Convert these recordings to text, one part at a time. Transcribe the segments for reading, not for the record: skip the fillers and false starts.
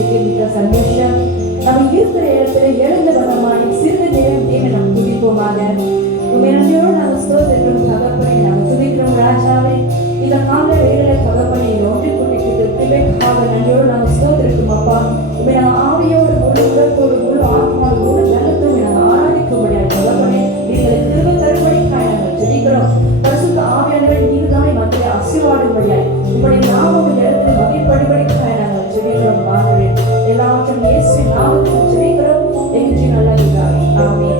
ஆராதிக்கிறதுக்கு மிக்க சந்தோஷம். நம்ம இருக்கிற இடத்துல எழுந்த வனமாய் சிறிது நேரம் தேவனை நாம் துதிப்போமாக. உண்மையோடு நாங்கள் ஸ்தோத்திரம் தகப்பனை, நாங்கள் துதிக்கிறோம் ராஜாவே. இந்த கால வேலை தகப்பனை ஒன்று கூட்டிட்டு கிருபைக்காக நன்றியோடு நாங்கள் ஸ்தோத்திரிக்கும் அப்பா. உண்மை நாங்கள் ஆவியோடு முழு உலகத்தோடு முழு ஆத்மாவோடு முழு ஜனத்தோடு நாங்கள் ஆராதிக்கும்படியாக தகப்பனே நீங்கள் கிருபை தரும்படிக்காக நாங்கள் ஜெபிக்கிறோம். பரிசுத்த ஆவியானவர் நீர் தானே மக்களை ஆசீர்வாடும்படியாய் உங்களுடைய நாமம் இடத்துல மகிழ்ப்படும்படிக்காக நாங்கள் ஜெபிக்கிறோம். ஆகவே எல்லாவற்றும் இயேசு நாமத்தில் ஜெபிக்கிறோம் என்று நல்லா இருக்கிறார். ஆமென்.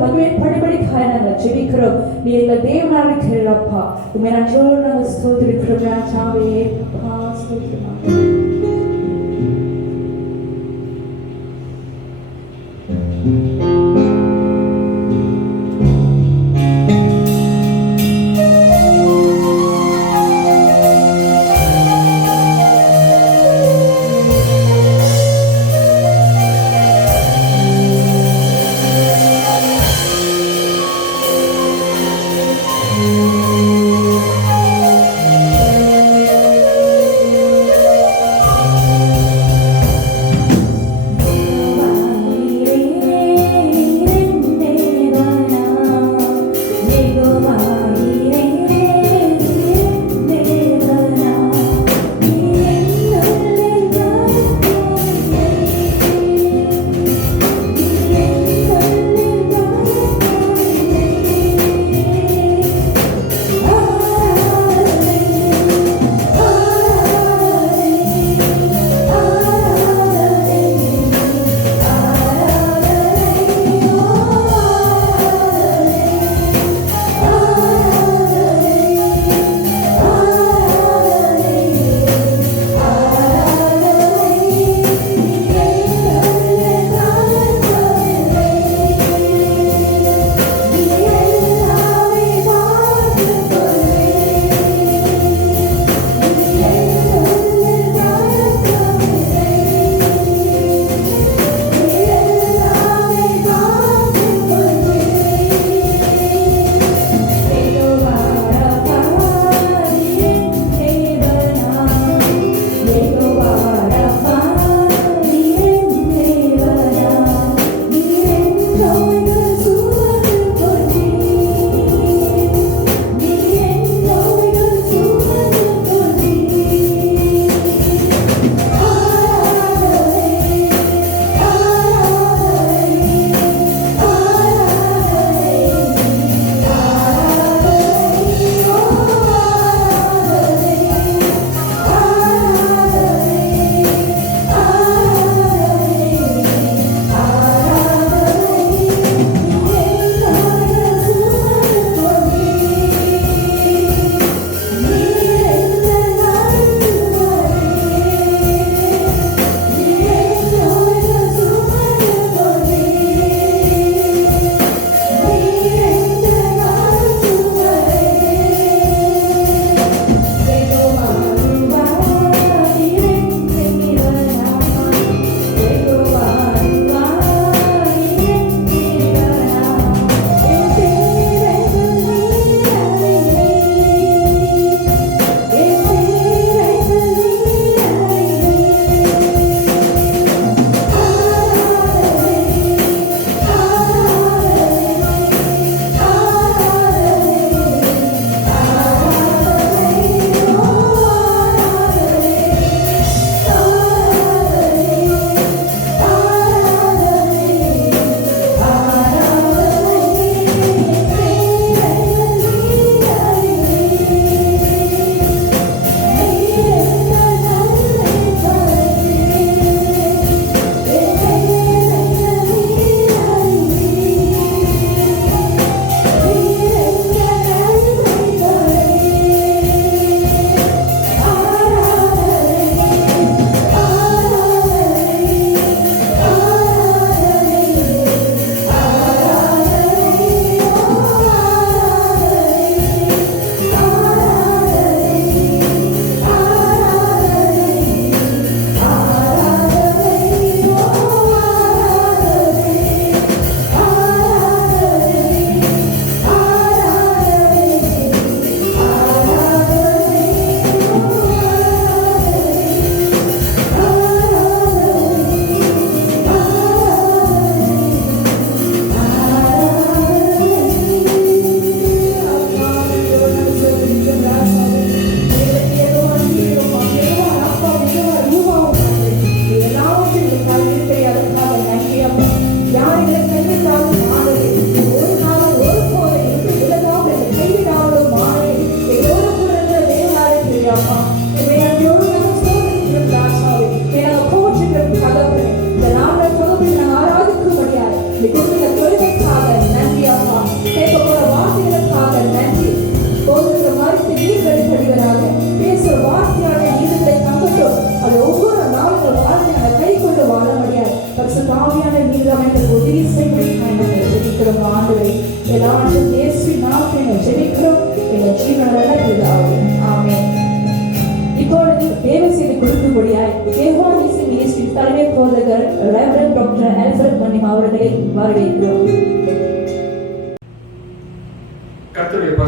மகிமை படிப்படிக்காக நாங்கள் ஜெபிக்கிறோம். நீ எங்கள் தேவனாக இருக்கிறப்பா. உண்மை நன்றோடு நாங்கள் ஸ்தோத்திரிக்கிறோம் ராஜாவே. அப்பா ஸ்தோத்திரம்.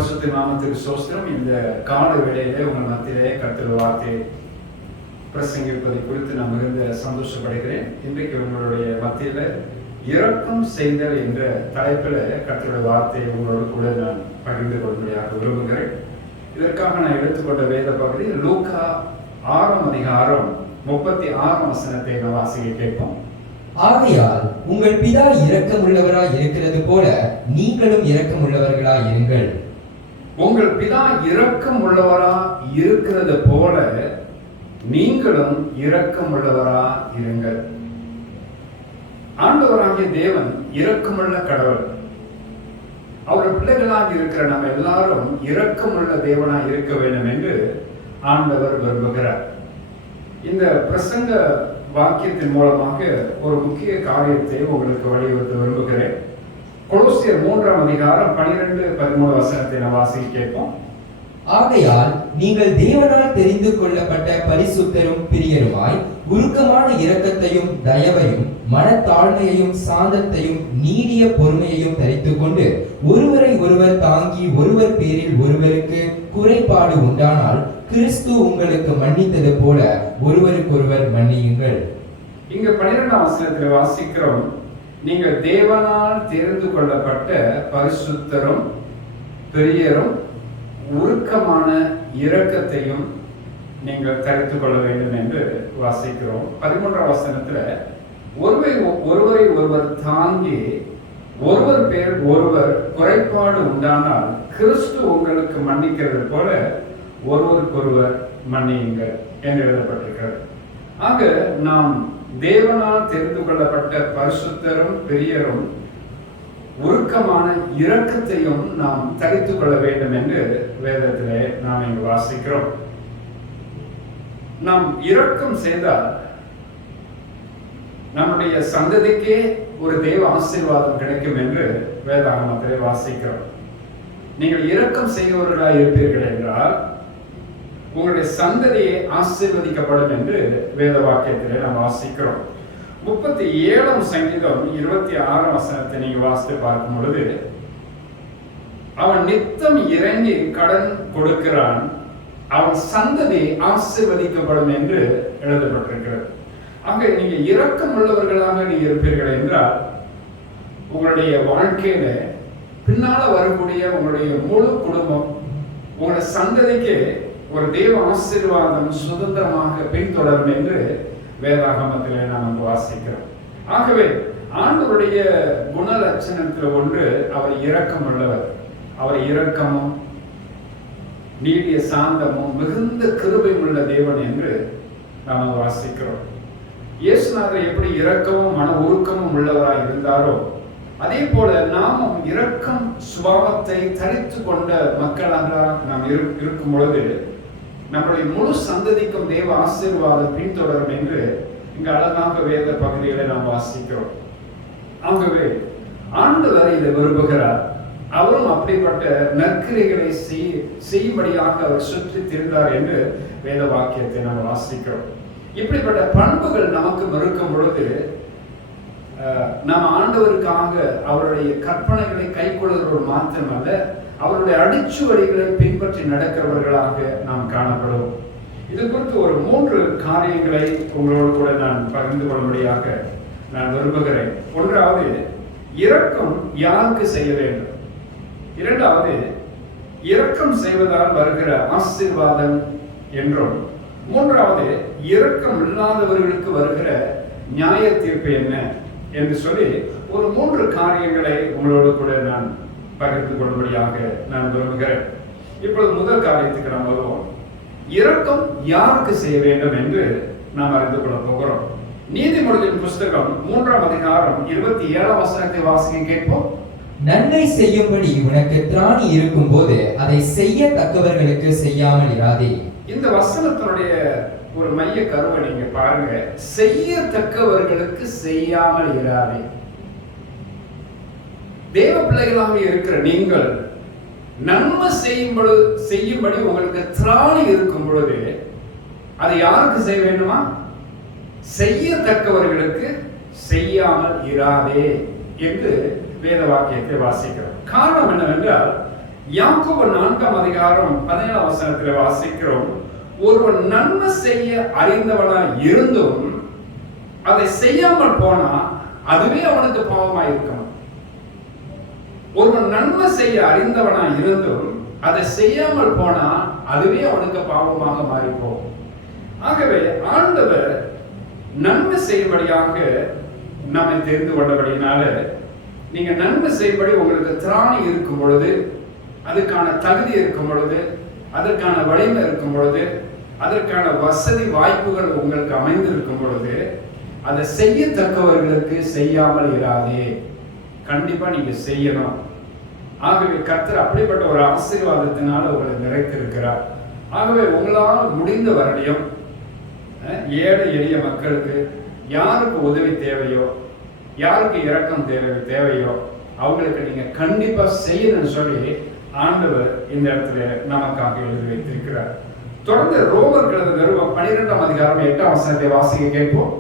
பரிசுத்த நாமத்துக்கு ஸ்தோத்திரம். இந்த கால வேளையிலே உங்கள் மத்தியிலே கர்த்தருடைய வார்த்தை பிரசங்கிப்பதை குறித்து நான் மிகுந்த சந்தோஷப்படுகிறேன். இன்றைக்கு உங்களுடைய மத்தியில இரக்கம் செய்தல் என்ற தலைப்பில் கர்த்தருடைய வார்த்தையை உங்களோடு கூட நான் பகிர்ந்து கொள்ளும்படியாக விரும்புகிறேன். இதற்காக நான் எடுத்துக்கொண்ட வேத பகுதி லூக்கா 6 அதிகாரம் 36 வசனத்தை நான் வாசிக்க கேட்போம். ஆகையால் உங்கள் பிதா இரக்கமுள்ளவராய் இருக்கிறது போல நீங்களும் இரக்கமுள்ளவர்களாய் இருங்கள். உங்கள் பிதா இரக்கமுள்ளவரா இருக்கிறது போல நீங்களும் இரக்கமுள்ளவரா இருங்கள். ஆண்டவராகிய தேவன் இரக்கமுள்ள கடவுள். அவர் பிள்ளைகளாக இருக்கிற நம்ம எல்லாரும் இரக்கமுள்ள தேவனாக இருக்க வேண்டும் என்று ஆண்டவர் விரும்புகிறார். இந்த பிரசங்க வாக்கியத்தின் மூலமாக ஒரு முக்கிய காரியத்தை உங்களுக்கு வலியுறுத்த விரும்புகிறேன். கொலோசியர் 3 அதிகாரம் 12-13 வசனத்தை நான் வாசிக்க கேட்போம். ஆகையால் நீங்கள் தேவனால் தெரிந்து கொள்ளப்பட்ட பரிசுத்தரும் பிரியருமாய் உருக்கமான இரக்கத்தையும் தயவையும் மனத்தாழ்மையையும் சாந்தத்தையும் நீடிய பொறுமையையும் தரித்துக் கொண்டு ஒருவரை ஒருவர் தாங்கி ஒருவர் பேரில் ஒருவருக்கு குறைபாடு உண்டானால் கிறிஸ்து உங்களுக்கு மன்னித்தது போல ஒருவருக்கொருவர் மன்னியுங்கள். இங்க 12ஆம் வசனத்தில் வாசிக்கிறோம், நீங்கள் தேவனால் தெரிந்து கொள்ளப்பட்ட பரிசுத்தரும் பெரியரும் உருக்கமான இரக்கத்தையும் நீங்கள் தரித்துக் கொள்ள வேண்டும் என்று வாசிக்கிறோம். 13ஆம் வசனத்துல ஒருவரை ஒருவர் தாங்கி ஒருவர் பேர் ஒருவர் குறைபாடு உண்டானால் கிறிஸ்து உங்களுக்கு மன்னிக்கிறது போல ஒருவருக்கொருவர் மன்னியுங்கள் என்று எழுதப்பட்டிருக்கிறது. ஆக நாம் தேவனால் தெரிந்து கொள்ளப்பட்ட பரிசுத்தரும் பெரியரும் உருக்கமான இரக்கத்தையும் நாம் தரித்துக் கொள்ள வேண்டும் என்று வேதத்திலே நாம் இங்கு வாசிக்கிறோம். நாம் இரக்கம் செய்தால் நம்முடைய சந்ததிக்கே ஒரு தெய்வ ஆசீர்வாதம் கிடைக்கும் என்று வேதாகமத்திலே வாசிக்கிறோம். நீங்கள் இரக்கம் செய்கிறவர்களாக இருப்பீர்கள் என்றால் உங்களுடைய சந்ததியை ஆசீர்வதிக்கப்படும் என்று வேத வாக்கியத்திலே நாம் வாசிக்கிறோம். 37ஆம் சங்கீதம் 26ஆம் வசனத்தை நீங்க வாசித்து பார்க்கும் பொழுது, அவன் நித்தம் இறங்கி கடன் கொடுக்கிறான், அவன் சந்ததி ஆசீர்வதிக்கப்படும் என்று எழுதப்பட்டிருக்கிறது. ஆக நீங்க இரக்கம் உள்ளவர்களாக நீங்க இருப்பீர்கள் என்றால் உங்களுடைய வாழ்க்கையில பின்னால வரக்கூடிய உங்களுடைய முழு குடும்பம் உங்களுடைய சந்ததிக்கு ஒரு தெய்வ ஆசீர்வாதம் சுதந்திரமாக பின்தொடரும் என்று வேதாகமத்திலே நாம் வாசிக்கிறோம். ஆகவே ஆண்டவருடைய குணலட்சணத்தில் ஒன்று அவர் இரக்கம் உள்ளவர். அவர் இரக்கமும் நீடிய சாந்தமும் மிகுந்த கிருபை உள்ள தேவன் என்று நாம் வாசிக்கிறோம். இயேசுநாதர் எப்படி இரக்கமும் மன உருக்கமும் உள்ளவராய் இருந்தாரோ அதே போல நாமும் இரக்கம் சுபாவத்தை தரித்து கொண்ட மக்களாக நாம் இருக்கும் பொழுது நம்முடைய முழு சந்ததிக்கும் தேவ ஆசீர்வாதம் பின்தொடரும் என்று இங்கு அழகாக வேத பகுதிகளை நாம் வாசிக்கிறோம். ஆகவே ஆண்டவர் இதை விரும்புகிறார். அவரும் அப்படிப்பட்ட நற்கிரைகளை செய்யும்படியாக அவர் சுற்றி திரிந்தார் என்று வேத வாக்கியத்தை நாம் வாசிக்கிறோம். இப்படிப்பட்ட பண்புகள் நமக்கு இருக்கும் பொழுது நாம் ஆண்டவருக்காக அவருடைய கற்பனைகளை கைக்கொள்ளுகிறவர் மாத்திரமல்ல, அவருடைய அடிச்சுவடிகளை பின்பற்றி நடக்கிறவர்களாக நாம் காணப்படுவோம். இது குறித்து ஒரு 3 காரியங்களை உங்களோடு கூட நான் பகிர்ந்து கொள்ளும்படியாக நான் விரும்புகிறேன். ஒன்றாவது, இரக்கம் யாருக்கு செய்ய வேண்டும். இரண்டாவது, இரக்கம் செய்வதால் வருகிற ஆசீர்வாதம் என்றும், மூன்றாவது, இரக்கம் இல்லாதவர்களுக்கு வருகிற நியாய தீர்ப்பு என்ன என்று சொல்லி ஒரு 3 காரியங்களை உங்களோடு கூட நான் பகிர்ந்து கொள்ளும்படியாக நான் விரும்புகிறேன். இப்பொழுது முதல் காரியத்துக்கு நாம் வருவோம். இரக்கம் யாருக்கு செய்ய வேண்டும் என்று நாம் அறிந்து கொள்ள போகிறோம். நீதிமொழியின் புஸ்தகம் 3ஆம் அதிகாரம் 27ஆம் வசனத்தை வாசிக்க கேட்போம். நன்மை செய்யும்படி உனக்கு திராணி இருக்கும் போது அதை செய்யத்தக்கவர்களுக்கு செய்யாமல் இராதே. இந்த வசனத்தினுடைய ஒரு மைய கருவை நீங்க பாருங்க. செய்யத்தக்கவர்களுக்கு செய்யாமல் இராதே. தேவ பிள்ளைகளாக இருக்கிற நீங்கள் நன்மை செய்யும்படி உங்களுக்கு திராணி இருக்கும் பொழுது அதை யாருக்கு செய்ய வேண்டுமா? செய்யத்தக்கவர்களுக்கு செய்யாமல் இராதே என்று வேத வாக்கியத்தை வாசிக்கிறோம். காரணம் என்னவென்றால், யாக்கோபு 4ஆம் அதிகாரம் 17ஆம் வசனத்தில் வாசிக்கிறோம், ஒருவன் நன்மை செய்ய அறிந்தவனாய் இருந்தும் அதை செய்யாமல் போனா அதுவே அவனுக்கு பாவமாய் இருக்கணும். ஒருவன் நன்மை செய்ய அறிந்தவனாய் இருந்தும் அதை செய்யாமல் போனா அதுவே அவனுக்கு பாவமாக மாறி போகும். ஆகவே ஆண்டவர் நன்மை செய்யும்படியாக நம்மை தெரிந்து கொண்டபடினால, நீங்க நன்மை செய்யும்படி உங்களுக்கு திராணி இருக்கும் பொழுது, அதுக்கான தகுதி இருக்கும் பொழுது, அதற்கான வலிமை இருக்கும் பொழுது, அதற்கான வசதி வாய்ப்புகள் உங்களுக்கு அமைந்திருக்கும் பொழுது, அதை செய்யத்தக்கவர்களுக்கு செய்யாமல் இராதே. கண்டிப்பா நீங்க செய்யணும். ஆகவே கர்த்தர் அப்படிப்பட்ட ஒரு ஆசீர்வாதத்தினால உங்களை நிறைத்திருக்கிறார். ஆகவே உங்களால் முடிந்த வரையும் ஏழை எளிய மக்களுக்கு யாருக்கு உதவி தேவையோ, யாருக்கு இரக்கம் தேவையோ அவங்களுக்கு நீங்க கண்டிப்பா செய்யணும்னு சொல்லி ஆண்டவர் இந்த இடத்துல நமக்காக எழுதி வைத்திருக்கிறார். தொடர்ந்து ரோமர் எழுதின நிருபம் 12ஆம் அதிகாரம் 8ஆம் வசனத்தை வாசிக்க கேட்போம்.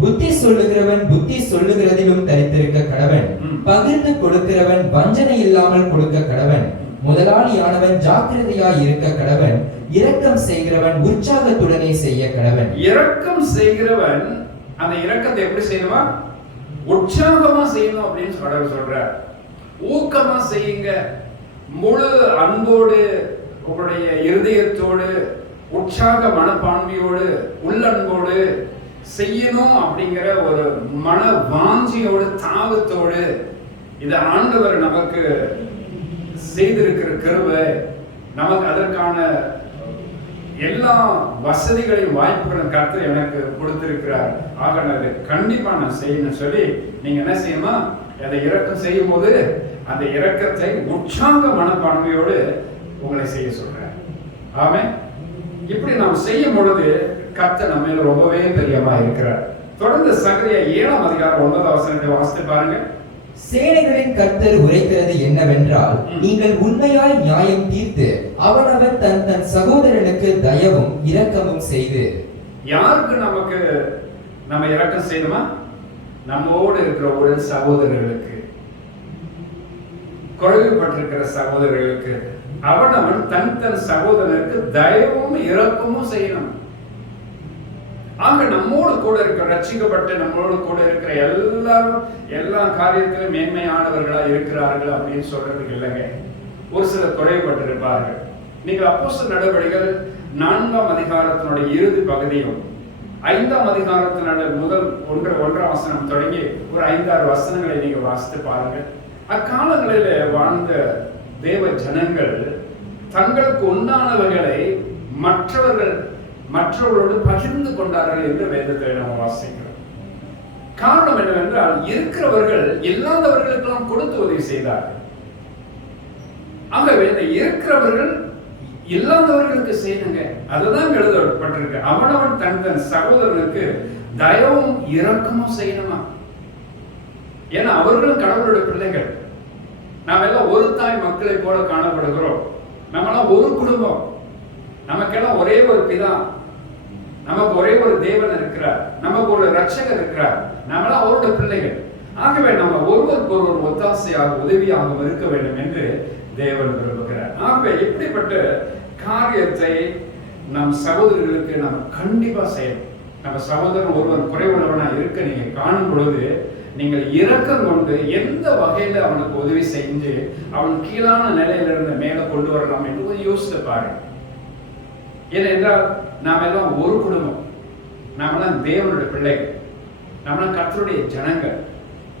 புத்தி சொல்லுகிறவன் புத்தி சொல்லுகிறதிலும் தரித்திருக்க கடவன், பகிர்ந்து கொடுக்கிறவன் வஞ்சனை இல்லாமல் கொடுக்க கடவன், முதலாளியானவன் ஜாக்கிரதையாய் இருக்க கடவன், இரக்கம் செய்கிறவன் உற்சாகத்துடனே செய்ய கடவன். இரக்கம் செய்கிறவன் அந்த இரக்கத்தை எப்படி செய்யணுமா? உற்சாகமா செய்யணும் அப்படின்னு கடவுள் சொல்றார். ஊக்கமா செய்யுங்க, முழு அன்போடு, உங்களுடைய இருதயத்தோடு, உற்சாக மனப்பான்மையோடு, உள்ளன்போடு செய்யணும் அப்படிங்கிற ஒரு மன வாஞ்சியோடு, தாகத்தோடு. இது ஆண்டவர் நமக்கு செய்திருக்கிற கிருபை. நமக்கு அதற்கான எல்லா வசதிகளையும் வாய்ப்புகளும் கர்த்தர் எனக்கு கொடுத்திருக்கிறார். ஆக அதை கண்டிப்பா நான் செய்யணும்னு சொல்லி நீங்க என்ன செய்யணுமா? அதை இரக்கம் செய்யும் போது அந்த இரக்கத்தை உற்சாக மனப்பான்மையோடு உங்களை செய்ய சொல்றார். ஆமென். இப்படி நாம் செய்யும் பொழுது கர்த்தர் நம்ம மேல ரொம்பவே பிரியமா இருக்கிறார். தொடர்ந்து சகரியா 7ஆம் அதிகாரம் 9ஆம் வசனத்தை வாசித்து பாருங்க. சேனைகளின் கர்த்தர் உரைக்கிறது என்னவென்றால், நீங்கள் உண்மையாய் நியாயம் தீர்த்து அவனவன் தன் தன் சகோதரனுக்கு தயவும் இரக்கமும் செய்து. யாருக்கு நம்ம இரக்கம் செய்யணுமா? நம்மோடு இருக்கிற ஒரு சகோதரர்களுக்கு, குறைவுபட்டிருக்கிற சகோதரர்களுக்கு அவனவன் தன் தன் சகோதரனுக்கு தயவும் இரக்கமும் செய்யணும். ஆக நம்மோடு கூட இருக்கிற, ரட்சிக்கப்பட்டு நம்மோடு கூட இருக்கிற எல்லாரும் எல்லா காரியத்திலும் மேன்மையானவர்களா இருக்கிறார்கள் அப்படின்னு சொல்றதுக்கு இல்லைங்க. ஒரு சிலர் குறைவுபட்டிருப்பார்கள். நீங்கள் அப்போஸ்தலர் நடவடிக்கைகள் 4ஆம் அதிகாரத்தினுடைய இறுதி பகுதியும் 5ஆம் அதிகாரத்தினுடைய முதல் 1ஆம் வசனம் தொடங்கி ஒரு 5-6 வசனங்களை நீங்க வாசித்து பாருங்க. அக்காலங்களில வாழ்ந்த தேவ ஜனங்கள் தங்களுக்கு உண்டானவர்களை மற்றவர்களோடு பகிர்ந்து கொண்டார்கள் என்று வேதத்தை நாம் வாசிக்கிறோம். காரணம் என்னவென்றால், இருக்கிறவர்கள் இல்லாதவர்களுக்கெல்லாம் கொடுத்து உதவி செய்தார்கள். ஆகவே இந்த இருக்கிறவர்கள் இல்லாதவர்களுக்கு செய்யுங்க, அதுதான் எழுதப்பட்டிருக்கு. அவனவன் தன் தன் சகோதரனுக்கு தயவும் இரக்கமும் செய்யணுமா? ஏன்னா அவர்களும் கடவுளுடைய பிள்ளைகள். நாம் எல்லாம் ஒரு தாய் மக்களை போல காணப்படுகிறோம். நம்மளாம் ஒரு குடும்பம், நமக்கெல்லாம் ஒரே ஒரு பிதா, நமக்கு ஒரே ஒரு தேவன் இருக்கிறார், நமக்கு ஒரு ரட்சகர் இருக்கிறார், நம்மளாம் அவருடைய பிள்ளைகள். ஆகவே நம்ம ஒருவருக்கு ஒருவர் ஒத்தாசையாக உதவியாக இருக்க வேண்டும் என்று தேவன் விரும்புகிறார். ஆகவே இப்படிப்பட்ட காரியத்தை நம் சகோதரர்களுக்கு நம்ம கண்டிப்பா செய்யணும். நம்ம சகோதரன் ஒருவன் குறைவுள்ளவனா இருக்க நீங்க காணும் பொழுது நீங்கள் இரக்கம் கொண்டு எந்த வகையில அவனுக்கு உதவி செஞ்சு அவன் கீழான நிலையிலிருந்து மேல கொண்டு வரலாம் என்று யோசித்து பாருங்க. ஏனென்றால் நாம் எல்லாம் ஒரு குடும்பம், நாமெல்லாம் தேவனுடைய பிள்ளைகள், நம்மளாம் கர்த்தருடைய ஜனங்கள்,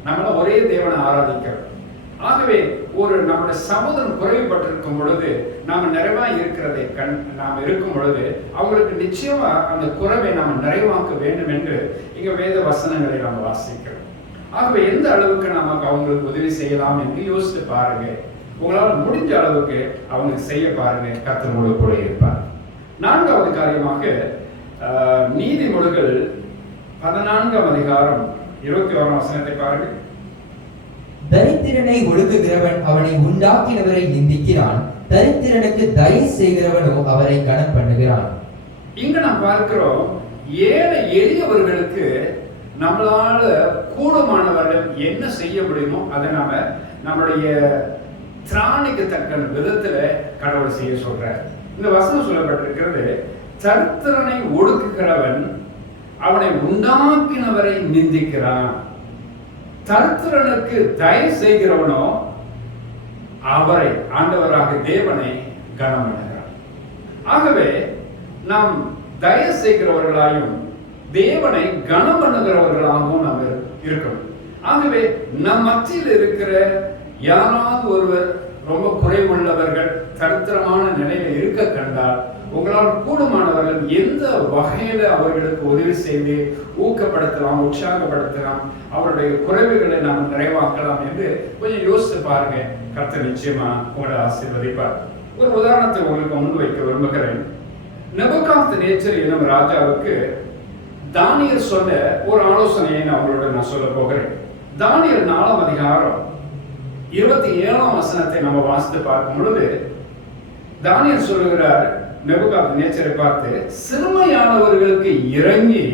நம்மளாம் ஒரே தேவனை ஆராதிக்கிறோம். ஆகவே ஒரு நம்முடைய சகோதரன் குறைவுபட்டிருக்கும் பொழுது நாம நிறைவா இருக்கிறதை நாம் இருக்கும் பொழுது அவங்களுக்கு நிச்சயமா அந்த குறைவை நாம் நிறைவாக்க வேண்டும் என்று இங்க வேத வசனங்களை நாம் வாசிக்கிறோம். ஆகவே எந்த அளவுக்கு நமக்கு அவங்களுக்கு உதவி செய்யலாம் என்று யோசித்து பாருங்க. உங்களால் முடிஞ்ச அளவுக்கு அவங்களுக்கு செய்ய பாருங்க. கர்த்தரோடு கூட இருப்பார். 4வது காரியமாக நீதிமொழிகள் 14ஆம் அதிகாரம் 21ஆம் வசனத்தை பாருங்க. தரித்திரனை ஒடுக்குகிறவன் அவனை உண்டாக்கினவரை நிந்திக்கிறான், தரித்திரனுக்கு தயை செய்கிறவனோ அவரை கனம் பண்ணுகிறான். இங்க நாம் பார்க்கிறோம், ஏழை எளியவர்களுக்கு நம்மளால கூடுமானவர்கள் என்ன செய்ய முடியுமோ அதை நாம நம்முடைய திராணிக்கத்தக்க விதத்துல கடவுள் செய்ய சொல்றார். இந்த வசனம் சொல்லப்பட்டிருக்கிறது, தரித்திரனை ஒடுக்குகிறவன் அவனை உண்டாக்கினவரை நிந்திக்கிறான், தரித்திரனுக்கு தயவு செய்கிறவனோ அவரை, ஆண்டவராக தேவனை கனம் பண்ணுகிறான். ஆகவே நாம் தயவு செய்கிறவர்களாயும் தேவனை கனம் பண்ணுகிறவர்களாகவும் நாம் இருக்கணும். ஆகவே நம் மத்தியில் இருக்கிற யாராவது ஒருவர் ரொம்ப குறைவுள்ளவர்கள், தரித்திரமான நிலையில இருக்க கண்டால் உங்களால் கூடுமானவர்கள் எந்த வகையில அவர்களுக்கு உதவி செய்து ஊக்கப்படுத்தலாம், உற்சாகப்படுத்தலாம், அவருடைய குறைவுகளை நாம் நிறைவாக்கலாம் என்று கொஞ்சம் யோசித்து பாருங்க. கர்த்தர் நிச்சயமா உங்களை ஆசீர்வதிப்பார். ஒரு உதாரணத்தை உங்களுக்கு முன்வைக்க விரும்புகிறேன். நேபுகாத்நேச்சர் எனும் ராஜாவுக்கு தானியேல் சொன்ன ஒரு ஆலோசனையை அவங்களோட நான் சொல்ல போகிறேன். தானியேல் 4ஆம் அதிகாரம் 27ஆம் வசனத்தை நம்ம வாசித்து பார்க்கும் பொழுது தானியேல் சொல்லுகிறார், நேபுகாத்நேச்சரை பார்த்து, சிறுமையானவர்களுக்கு இறங்கி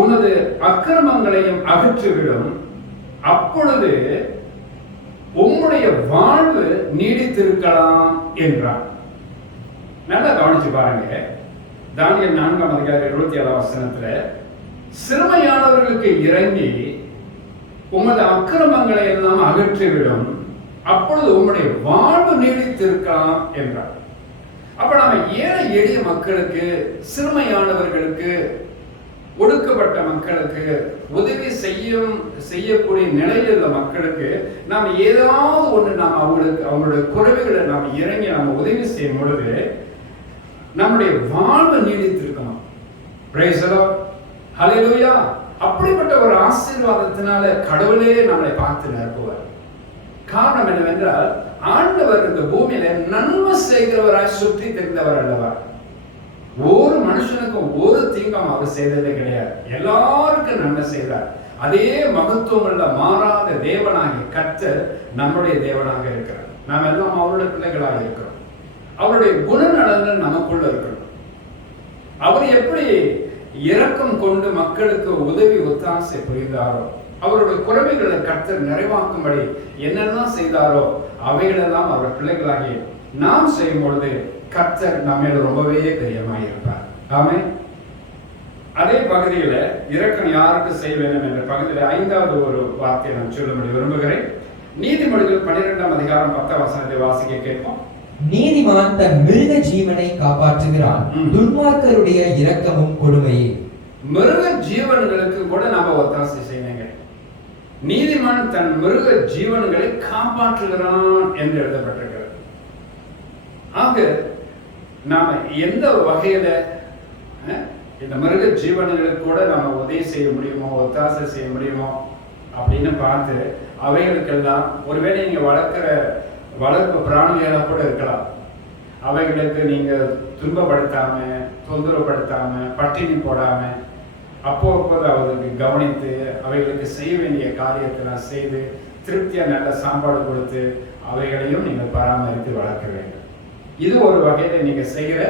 உனது அக்கிரமங்களையும் அகற்றிவிடும், அப்பொழுது உம்முடைய வாழ்வு நீடித்திருக்கலாம் என்றான். நல்லா கவனிச்சு பாருங்க. தானியேல் 4ஆம் அதிகாரம் 27ஆம் வசனத்துல, சிறுமையானவர்களுக்கு இறங்கி உமது அக்கிரமங்களை எல்லாம் அகற்றிவிடும், அப்பொழுது உம்முடைய வாழ்வு நீடித்திருக்கலாம் என்றார். அப்ப நாம ஏழை எளிய மக்களுக்கு, சிறுமையானவர்களுக்கு, ஒடுக்கப்பட்ட மக்களுக்கு உதவி செய்யக்கூடிய நிலையில் உள்ள மக்களுக்கு நாம் ஏதாவது ஒன்று நாம் அவங்களுடைய குறைவுகளை நாம் இறங்கி நாம் உதவி செய்யும் பொழுது நம்முடைய வாழ்வு நீடித்திருக்கணும். பிரைஸ் தி லார்ட், ஹல்லேலூயா. அப்படிப்பட்ட ஒரு ஆசீர்வாதத்தினால கடவுளே நம்மளை பார்த்து நிரப்புவார். காரணம் என்னவென்றால், ஆண்டவர் இந்த பூமியில நன்மை செய்கிறவராய் சுற்றி தெரிந்தவர் அல்லவா. ஒரு மனுஷனுக்கும் ஒரு தீங்கம் அவர் செய்ததே கிடையாது. எல்லாருக்கும் நன்மை செய்தார். அதே மகத்துவம் உள்ள மாறாத தேவனாகிய கர்த்தர் நம்முடைய தேவனாக இருக்கிறார். நாம் எல்லாம் அவருடைய பிள்ளைகளாக இருக்கிறோம். அவருடைய குணநலன்கள் நமக்குள்ள இருக்கணும். அவர் எப்படி இரக்கம் கொண்டு மக்களுக்கு உதவி ஒத்தாசை புரிந்தாரோ, அவருடைய குறைவுகளை கர்த்தர் நிறைவாக்கும்படி என்னெல்லாம் செய்தாரோ அவைகளெல்லாம் அவர் பிள்ளைகளாகி நாம் செய்யும் பொழுது கர்த்தர் நம்ம ரொம்பவே பிரியமாய் இருப்பார். ஆமென். அதே பகுதியில் இரக்கம் யாருக்கு செய்ய வேண்டும் என்ற பகுதியில் 5வது ஒரு வார்த்தையை நான் சொல்லும்படி விரும்புகிறேன். நீதிமொழிகள் 12ஆம் அதிகாரம் 10ஆம் வசனத்தை வாசிக்க கேட்போம். நீதிமான் தன் மிருக ஜீவனை காப்பாற்றுகிறான், துன்மார்க்கருடைய இரக்கமும் கொடுமையே. மிருக ஜீவன்களுக்கு கூட நாம ஒத்தாசை செய்யுங்க. நீதிமான் தன் மிருக ஜீவன்களை காப்பாற்றுகிறான் என்று எழுதப்பட்டிருக்கிறது. ஆக நாம எந்த வகையில இந்த மிருக ஜீவன்களுக்கு கூட நாம உதவி செய்ய முடியுமோ, ஒத்தாசை செய்ய முடியுமோ அப்படின்னு பார்த்து அவைகளுக்கெல்லாம், ஒருவேளை நீங்க வளர்ப்பு பிராணிகளாக கூட இருக்கலாம், அவைகளுக்கு நீங்க துன்பப்படுத்தாம, தொந்தரவுப்படுத்தாம, பட்டினி போடாம, அப்போது அவர்களுக்கு கவனித்து அவைகளுக்கு செய்ய வேண்டிய காரியத்தை செய்து திருப்தியா நல்ல சாப்பாடு கொடுத்து அவைகளையும் நீங்கள் பராமரித்து வளர்க்க வேண்டும். இது ஒரு வகையில நீங்க செய்கிற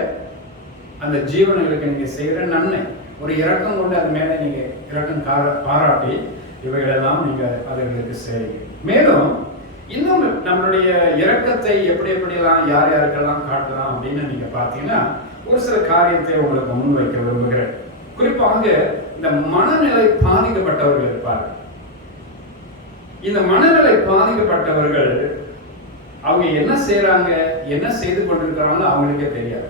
அந்த ஜீவன்களுக்கு நீங்க செய்கிற நன்மை. ஒரு இரக்கம் கொண்டு அது மேல நீங்க இரக்கம் பாராட்டி இவைகளெல்லாம் நீங்க அதுகளுக்கு செய்யுங்க. மேலும் இன்னும் நம்மளுடைய இரக்கத்தை எப்படியெல்லாம் யார் யாருக்கெல்லாம் காட்டலாம் அப்படின்னு நீங்க பார்த்தீங்கன்னா, ஒரு சில காரியத்தை உங்களுக்கு முன்வைக்க விரும்புகிறேன். குறிப்பாக இந்த மனநிலை பாதிக்கப்பட்டவர்கள் இருப்பார்கள். இந்த மனநிலை பாதிக்கப்பட்டவர்கள் அவங்க என்ன செய்யறாங்க, என்ன செய்து கொண்டிருக்கிறாங்களோ அவங்களுக்கே தெரியாது.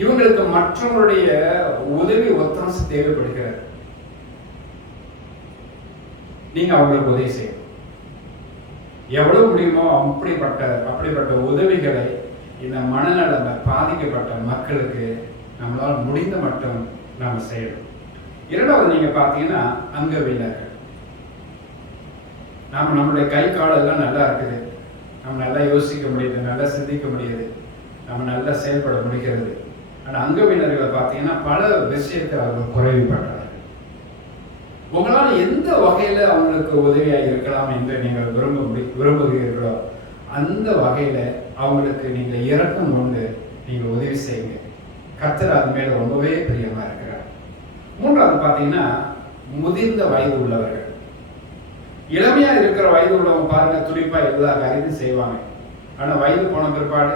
இவங்களுக்கு மற்றவங்களுடைய உதவி ஒத்தாசை தேவைப்படுகிறது. நீங்க அவங்களுக்கு உதவி செய்யணும். எவ்வளவு முடியுமோ அப்படிப்பட்ட உதவிகளை இந்த மனநல பாதிக்கப்பட்ட மக்களுக்கு நம்மளால் முடிந்த மட்டும் நாம செய்யணும். இரண்டாவது நீங்க பார்த்தீங்கன்னா அங்கவீனர்கள். நாம நம்மளுடைய கை காலெல்லாம் நல்லா இருக்குது, நம்ம நல்லா யோசிக்க முடியுது, நல்லா சிந்திக்க முடியுது, நம்ம நல்லா செயல்பட முடிகிறது. ஆனால் அங்கவீனர்களை பார்த்தீங்கன்னா பல விஷயத்தை அவர்கள் குறைவுபடுறாங்க. உங்களால் எந்த வகையில அவங்களுக்கு உதவியாக இருக்கலாம் என்று நீங்கள் விரும்புகிறீர்களோ அந்த வகையில அவங்களுக்கு நீங்க இரக்கம் கொண்டு நீங்க உதவி செய்யுங்க. கர்த்தர் அது மேல ரொம்பவே பிரியமா இருக்கிறார். மூன்றாவது பார்த்தீங்கன்னா முதிர்ந்த வயது உள்ளவர்கள். இளமையா இருக்கிற வயது உள்ளவங்க பாருங்க, துடிப்பா எல்லா காரியத்தையும் செய்வாங்க. ஆனா வயது போன பிற்பாடு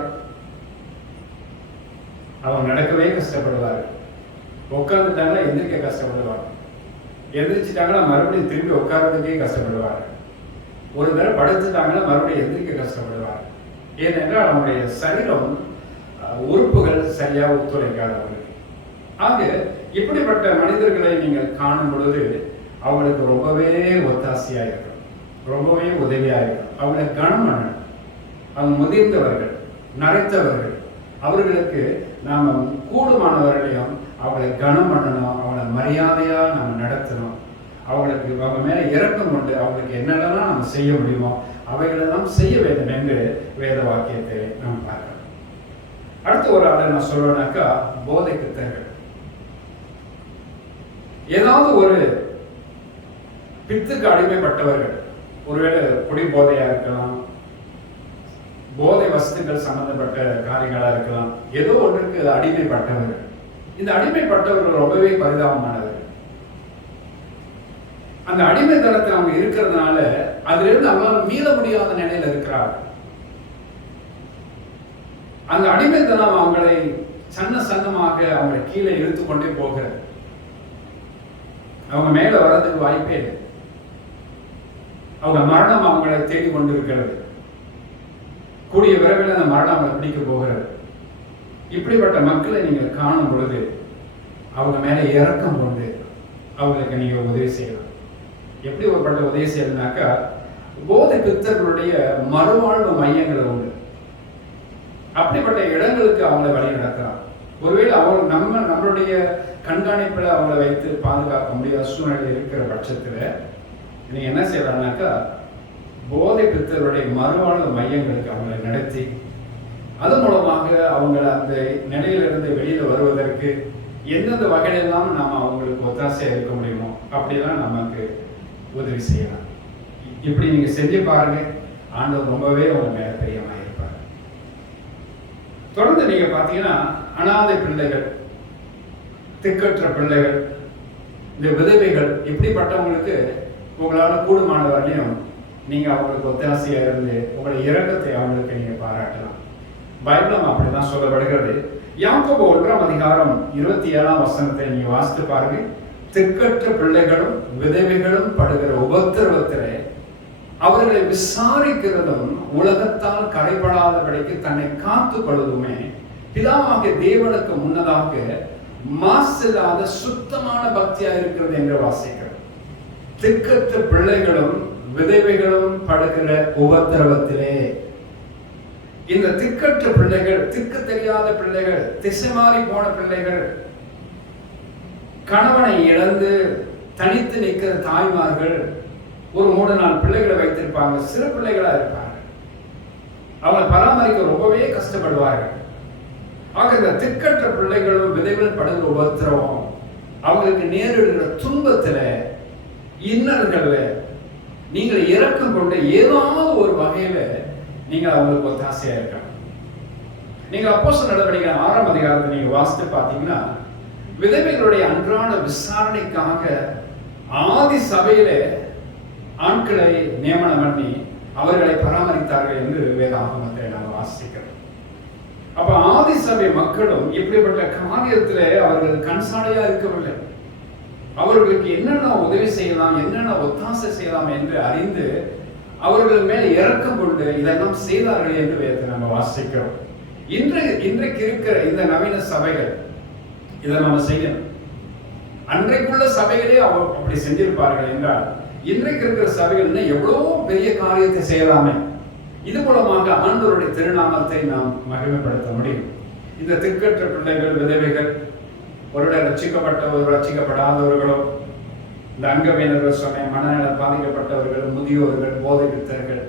அவங்க நடக்கவே கஷ்டப்படுவாரு. உட்காந்துட்டாங்கன்னா எந்திரிக்க கஷ்டப்படுவாங்க. எந்திரிச்சிட்டாங்கன்னா மறுபடியும் திரும்பி உட்கார்றதுக்கே கஷ்டப்படுவார். ஒரு தடவை படுத்துட்டாங்கன்னா மறுபடியும் எந்திரிக்க கஷ்டப்படுவார். ஏனென்றால் அவங்களுடைய சரீரம் உறுப்புகள் சரியா ஒத்துழைக்காதவர்கள். ஆக இப்படிப்பட்ட மனிதர்களை நீங்கள் காணும் பொழுது அவங்களுக்கு ரொம்பவே ஒத்தாசையா இருக்கும், ரொம்பவே உதவியா இருக்கும். அவங்களை கனம் பண்ணணும். அவங்க முதிர்ந்தவர்கள், நரைத்தவர்கள், அவர்களுக்கு நாம் கூடுமானவர்களையும் அவங்களை கனம் பண்ணணும், அவங்களை மரியாதையா நம்ம நடத்தணும். அவங்களுக்கு அவங்க மேல இரக்கம் கொண்டு அவங்களுக்கு என்னென்னலாம் நம்ம செய்ய முடியுமோ அவைகளெல்லாம் செய்ய வேண்டும் என்று வேத வாக்கியத்தை நாம் பார்க்கிறோம். அடுத்த ஒரு ஆளை நான் சொல்றேனாக்கா, போதை பித்தர்கள். ஏதாவது ஒரு பித்துக்கு அடிமைப்பட்டவர்கள், ஒருவேளை குடி போதையா இருக்கலாம், போதை வஸ்துக்கள் சம்பந்தப்பட்ட காரியங்களா இருக்கலாம், ஏதோ ஒன்றுக்கு அடிமைப்பட்டவர்கள். இந்த அடிமைப்பட்டவர்கள் ரொம்பவே பரிதாபமானவர்கள். அந்த அடிமைத்தனத்தை அவங்க இருக்கிறதுனால அதிலிருந்து அவங்களால மீள முடியாத நிலையில இருக்கிறார்கள். அந்த அடிமைத்தனம் அவங்களை சன்னமாக அவங்களை கீழே இழுத்து கொண்டே போகிறது. அவங்க மேல வர்றதுக்கு வாய்ப்பே இல்லை. அவங்க மரணம் அவங்களை தேடி கொண்டு இருக்கிறது. கூடிய விரைவில் அந்த மரணம் அவங்களை பிடிக்க போகிறது. இப்படிப்பட்ட மக்களை நீங்கள் காணும் பொழுது அவங்க மேல இரக்கம் கொண்டு அவங்களுக்கு நீங்க உதவி செய்யலாம். எப்படி ஒருபட்ட உதவி செய்யணும்னாக்கா, போதை பித்தர்களுடைய மறுவாழ்வு மையங்கள் உண்டு. அப்படிப்பட்ட இடங்களுக்கு அவங்களை வழி நடத்தலாம். ஒருவேளை அவங்க நம்மளுடைய கண்காணிப்புல அவங்களை வைத்து பாதுகாக்க முடியாத சூழ்நிலை இருக்கிற பட்சத்துல நீங்க என்ன செய்யலாம்னாக்கா, போதை பித்தருடைய மறுவாழ்வு மையங்களுக்கு அவங்களை நடத்தி அது மூலமாக அவங்க அந்த நிலையிலிருந்து வெளியில வருவதற்கு எந்தெந்த வகையிலெல்லாம் நாம் அவங்களுக்கு ஒத்தாசையா இருக்க முடியுமோ அப்படிலாம் நமக்கு உதவி செய்யலாம். இப்படி நீங்க செஞ்சு பாருங்க, ஆண்டவர் ரொம்பவே உங்க மேல பிரியமா இருப்பார். தொடர்ந்து நீங்க பாத்தீங்கன்னா, அனாதை பிள்ளைகள், திக்கற்ற பிள்ளைகள், இந்த விதவைகள், இப்படிப்பட்டவங்களுக்கு உங்களால கூடுமானவர்களையும் நீங்க அவங்களுக்கு ஒத்தாசையா இருந்து உங்களுடைய இரக்கத்தை அவங்களுக்கு நீங்க பாராட்டலாம். பைபிளும் அப்படிதான் சொல்லப்படுகிறது. யாக்கோபு 1:27 நீங்க வாசித்து பாருங்க. திக்கற்ற பிள்ளைகளும் விதவைகளும் படுகிற உபத்திரவத்திலே அவர்களை விசாரிக்கிறதும் உலகத்தால் கரைபடாதபடிக்கு தன்னை காத்துக் கொள்வதுமே பிதாவாகிய தேவனுக்கு முன்னதாக மாசில்லாத சுத்தமான பக்தியா இருக்கிறது என்று வாசிக்கிறோம். திக்கற்ற பிள்ளைகளும் விதவைகளும் படுகிற உபத்திரவத்திலே, இந்த திக்கற்ற பிள்ளைகள், திக்கு தெரியாத பிள்ளைகள், திசை மாறி போன பிள்ளைகள், கணவனை இழந்து தனித்து நிற்கிற தாய்மார்கள் ஒரு 3-4 பிள்ளைகளை வைத்திருப்பாங்க. சிறு பிள்ளைகளா இருப்பாங்க. அவங்களை பராமரிக்க ரொம்பவே கஷ்டப்படுவார்கள். ஆக இந்த திக்கற்ற பிள்ளைகளும் விதைகளும் படுகிற உபத்திரவம், அவங்களுக்கு நேரிடுகிற துன்பத்துல, இன்னல்கள்ல நீங்கள் இரக்கம் கொண்டு ஏதாவது ஒரு வகையில நீங்க அவங்களுக்கு ஒத்தாசையா இருக்கலாம். நீங்க அப்போஸ்தலர் நடவடிக்கைகள் 6ஆம் அதிகாரத்தை நீங்க வாசித்து பார்த்தீங்கன்னா, விதவைகளுடைய அன்றாட விசாரணைக்காக ஆதி சபையில ஆட்களை நியமனம் பண்ணி அவர்களை பராமரித்தார்கள் என்று வேதாகமத்தை நாம் வாசிக்கிறோம். அப்ப ஆதி சபை மக்களும் இப்படிப்பட்ட காரியத்திலே அவர்கள் கண்சாலையா இருக்கவில்லை. அவர்களுக்கு என்னென்ன உதவி செய்யலாம், என்னென்ன ஒத்தாசை செய்யலாம் என்று அறிந்து அவர்கள் மேல் இரக்கம் கொண்டு இதெல்லாம் செய்தார்கள் என்று வேதத்தை நம்ம வாசிக்கிறோம். இன்றைக்கு இருக்கிற இந்த நவீன சபைகள் இதை நம்ம செய்யணும். அன்றைக்குள்ள சபைகளே அப்படி செஞ்சிருப்பார்கள் என்றால் இன்றைக்கு இருக்கிற சபைகள் எவ்வளவு பெரிய காரியத்தை செய்யலாமே. இது மூலமாக ஆண்டவருடைய திருநாமத்தை நாம் மகிமைப்படுத்த முடியும். இந்த திக்கற்ற பிள்ளைகள், விதவைகள், ஒருவரை ரட்சிக்கப்பட்டவர்கள், ரட்சிக்கப்படாதவர்களோ, இந்த அங்கவீனர்கள் சொன்ன மனநல பாதிக்கப்பட்டவர்கள், முதியோர்கள், போதை பித்தர்கள்,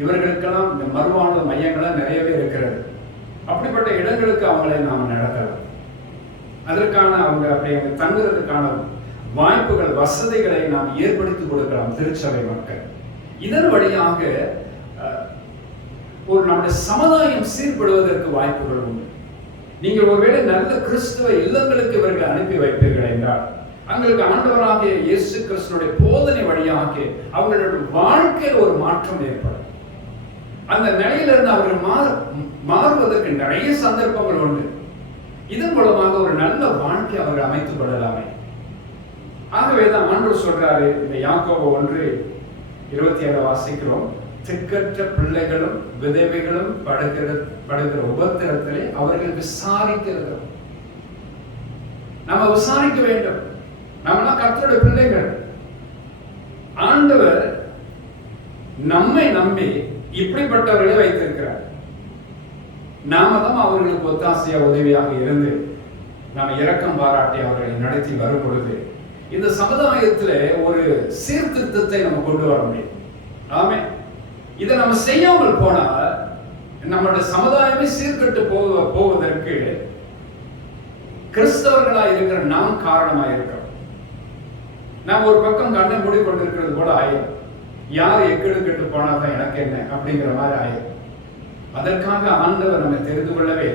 இவர்களுக்கெல்லாம் இந்த மறுவாழ்வு மையங்களாக நிறையவே இருக்கிறது. அப்படிப்பட்ட இடங்களுக்கு அவங்களை நாம் நடத்தலாம். அதற்கான அவங்க அப்படி தங்குறதுக்கான வாய்ப்புகள், வசதிகளை நாம் ஏற்படுத்தி கொடுக்கலாம் திருச்சபை மக்கள். இதன் வழியாக ஒரு நம்முடைய சமுதாயம் சீர்படுவதற்கு வாய்ப்புகள் உண்டு. நீங்கள் ஒருவேளை நல்ல கிறிஸ்துவ இல்லங்களுக்கு இவர்கள் அனுப்பி வைப்பீர்கள் என்றால் அவங்களுக்கு ஆண்டவராகிய இயேசு கிறிஸ்துடைய போதனை வழியாக அவங்களுடைய வாழ்க்கையில் ஒரு மாற்றம் ஏற்படும். அந்த நிலையிலிருந்து அவர்கள் மாறுவதற்கு நிறைய சந்தர்ப்பங்கள் உண்டு. இதன் மூலமாக ஒரு நல்ல வாழ்க்கை அவர்கள் அமைத்துக் கொள்ளலாமே. ஆகவேதான் ஆண்டவர் சொல்றாரு, இந்த யாக்கோபு 1:27 வாசிக்கிறோம், திக்கற்ற பிள்ளைகளும் விதவைகளும் படுகிற உபத்திரத்திலே அவர்கள் விசாரிக்கிறது. நம்ம விசாரிக்க வேண்டும். நம்மளாம் கர்த்தருடைய பிள்ளைகள். ஆண்டவர் நம்மை நம்பி இப்படிப்பட்டவர்களை வைத்திருக்கிறார். நாம தான் அவர்களுக்கு ஒத்தாசையா உதவியாக இருந்து நாம் இரக்கம் பாராட்டி அவர்களை நடத்தி வரும் பொழுது இந்த சமுதாயத்தில் ஒரு சீர்திருத்தத்தை நம்ம கொண்டு வர முடியும். ஆமே. இதை நம்ம செய்யாமல் போனால் நம்மளுடைய சமுதாயமே சீர்கட்டு போவதற்கு கிறிஸ்தவர்களா இருக்கிற நாம் காரணமா இருக்கிறோம். நாம் ஒரு பக்கம் கண்ணை மூடி கொண்டிருக்கிறது போல ஆயிரும். யார் எக்கெடு கெட்டு போனாதான் எனக்கு என்ன அப்படிங்கிற மாதிரி ஆயிரும். அதற்காக ஆண்டவர் நம்ம தெரிந்து கொள்ளவே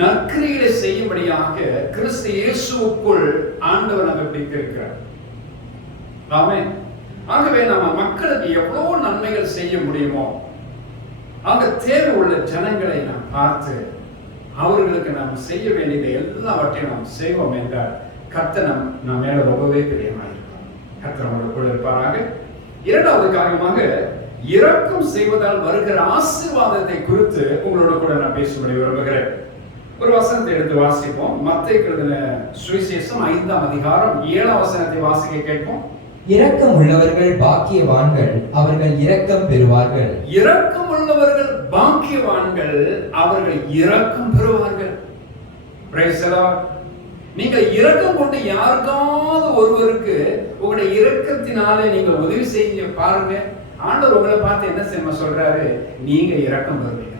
நற்கிரிகளை செய்யும்படியாக கிறிஸ்து இயேசுவுக்குள் ஆண்டவர் நம்ம பிடித்திருக்கிறார். ஆமென். ஆகவே நம்ம மக்களுக்கு எவ்வளவு நன்மைகள் செய்ய முடியுமோ அங்க தேவை உள்ள ஜனங்களை நாம் பார்த்து அவர்களுக்கு நாம் செய்ய வேண்டியதை எல்லாவற்றையும் நாம் செய்வோம் என்றால் கர்த்தர் நம் மேல ரொம்பவே பிரியமாயிருப்பார். கர்த்தர் நம்மளுக்குள்ள இருப்பாராக. இரண்டாவது காரியமாக இரக்கம் செய்வதால் வருகிற ஆசீர்வாதத்தை குறித்து உங்களோட கூட நான் பேசும்படி விரும்புகிறேன். ஒரு வசனத்தை எடுத்து வாசிப்போம். மத்தேயு எழுதின சுவிசேஷம் 5ஆம் அதிகாரம் 7ஆம் வசனத்தை வாசிக்க கேட்போம். இரக்கம் உள்ளவர்கள் பாக்கியவான்கள், அவர்கள் இரக்கம் பெறுவார்கள். இரக்கம் உள்ளவர்கள் பாக்கியவான்கள், அவர்கள் இரக்கம் பெறுவார்கள். Praise the Lord. நீங்கள் இரக்கம் கொண்டு யாருக்காவது ஒருவருக்கு உங்களுடைய இரக்கத்தினாலே நீங்க உதவி செய்ய பாருங்க. ஆண்டவர் உங்களை பார்த்து என்ன செய்ய சொல்றாரு? நீங்க இரக்கம் பெறுவீங்க.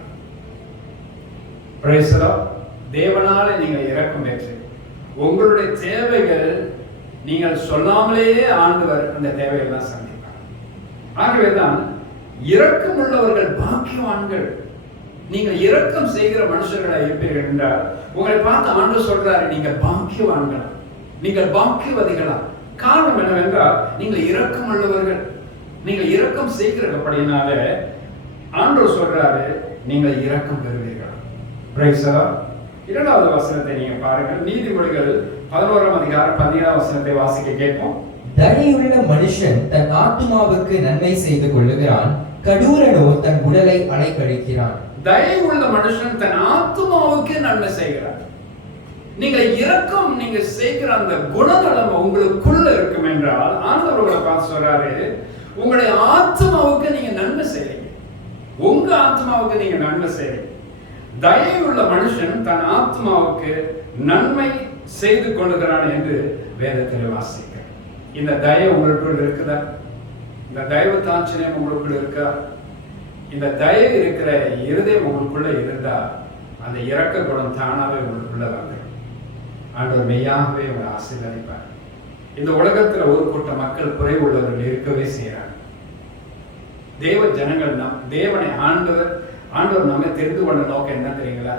Praise the Lord. தேவனால நீங்க இரக்கம் பெற்று உங்களுடைய தேவைகள் நீங்கள் சொல்லாமலேயே ஆண்டவர் அந்த தேவையெல்லாம் சந்திப்பார். ஆகவேதான் இரக்கம் உள்ளவர்கள் பாக்கியவான்கள். நீங்கள் இரக்கம் செய்கிற மனுஷர்களா இருப்பீர்கள் என்றால் உங்களை பார்த்து ஆண்டவர் சொல்றாரு, நீங்க பாக்கியவான்களா, நீங்கள் பாக்கியவதிகளா. காரணம் என்னவென்றால் நீங்கள் இரக்கம் உள்ளவர்கள், நீங்கள் இரக்கம் செய்கிறபடினால ஆண்டவர் சொல்றாரு நீங்கள் இரக்கம் பெறுவீர்கள். Praise the Lord. இரண்டாவது வசனத்தை நீங்க பாருங்கள். நீதிமொழிகள் 11ஆம் அதிகாரம் 17ஆம் வசனத்தை வாசிக்க கேட்போம். தயையுள்ள மனுஷன் தன் ஆத்துமாவுக்கு நன்மை செய்து கொள்ளுகிறான், கடூரனோ தன் உடலை அலைக்கழிக்கிறான். தயை உள்ள மனுஷன் தன் ஆத்துமாவுக்கு நன்மை செய்கிறார். நீங்க இரக்கம் நீங்க செய்கிற அந்த குணநலம் உங்களுக்குள்ள இருக்கும் என்றால் ஆண்டவர் உங்களை பார்த்து சொல்றாரு, உங்களுடைய ஆத்மாவுக்கு நீங்க நன்மை செய்றீங்க. உங்க ஆத்மாவுக்கு நீங்க நன்மை செய்றீங்க. தயை உள்ள மனுஷன் தன் ஆத்மாவுக்கு நன்மை செய்து கொள்ளுகிறான் என்று வேதத்தில் வாசிக்க. இந்த தயை உங்களுக்குள் இருக்குதா? இந்த தயவு தாட்சணியம் உங்களுக்குள் இருக்கா? இந்த தயை இருக்கிற இருதயம் உங்களுக்குள்ள இருந்தா அந்த இரக்க குணம் தானாவே உங்களுக்குள்ள வந்துடும். ஆண்டவர் மெய்யாகவே உங்களை ஆசீர்வதிப்பார். இந்த உலகத்துல ஒரு கூட்ட மக்கள் குறைவு உள்ளவர்கள் இருக்கவே செய்யறாங்க. தேவ ஜனங்கள் தேவனை ஆண்டவர் நம்ம தெரிந்து கொண்ட நோக்கம் என்ன தெரியுங்களா?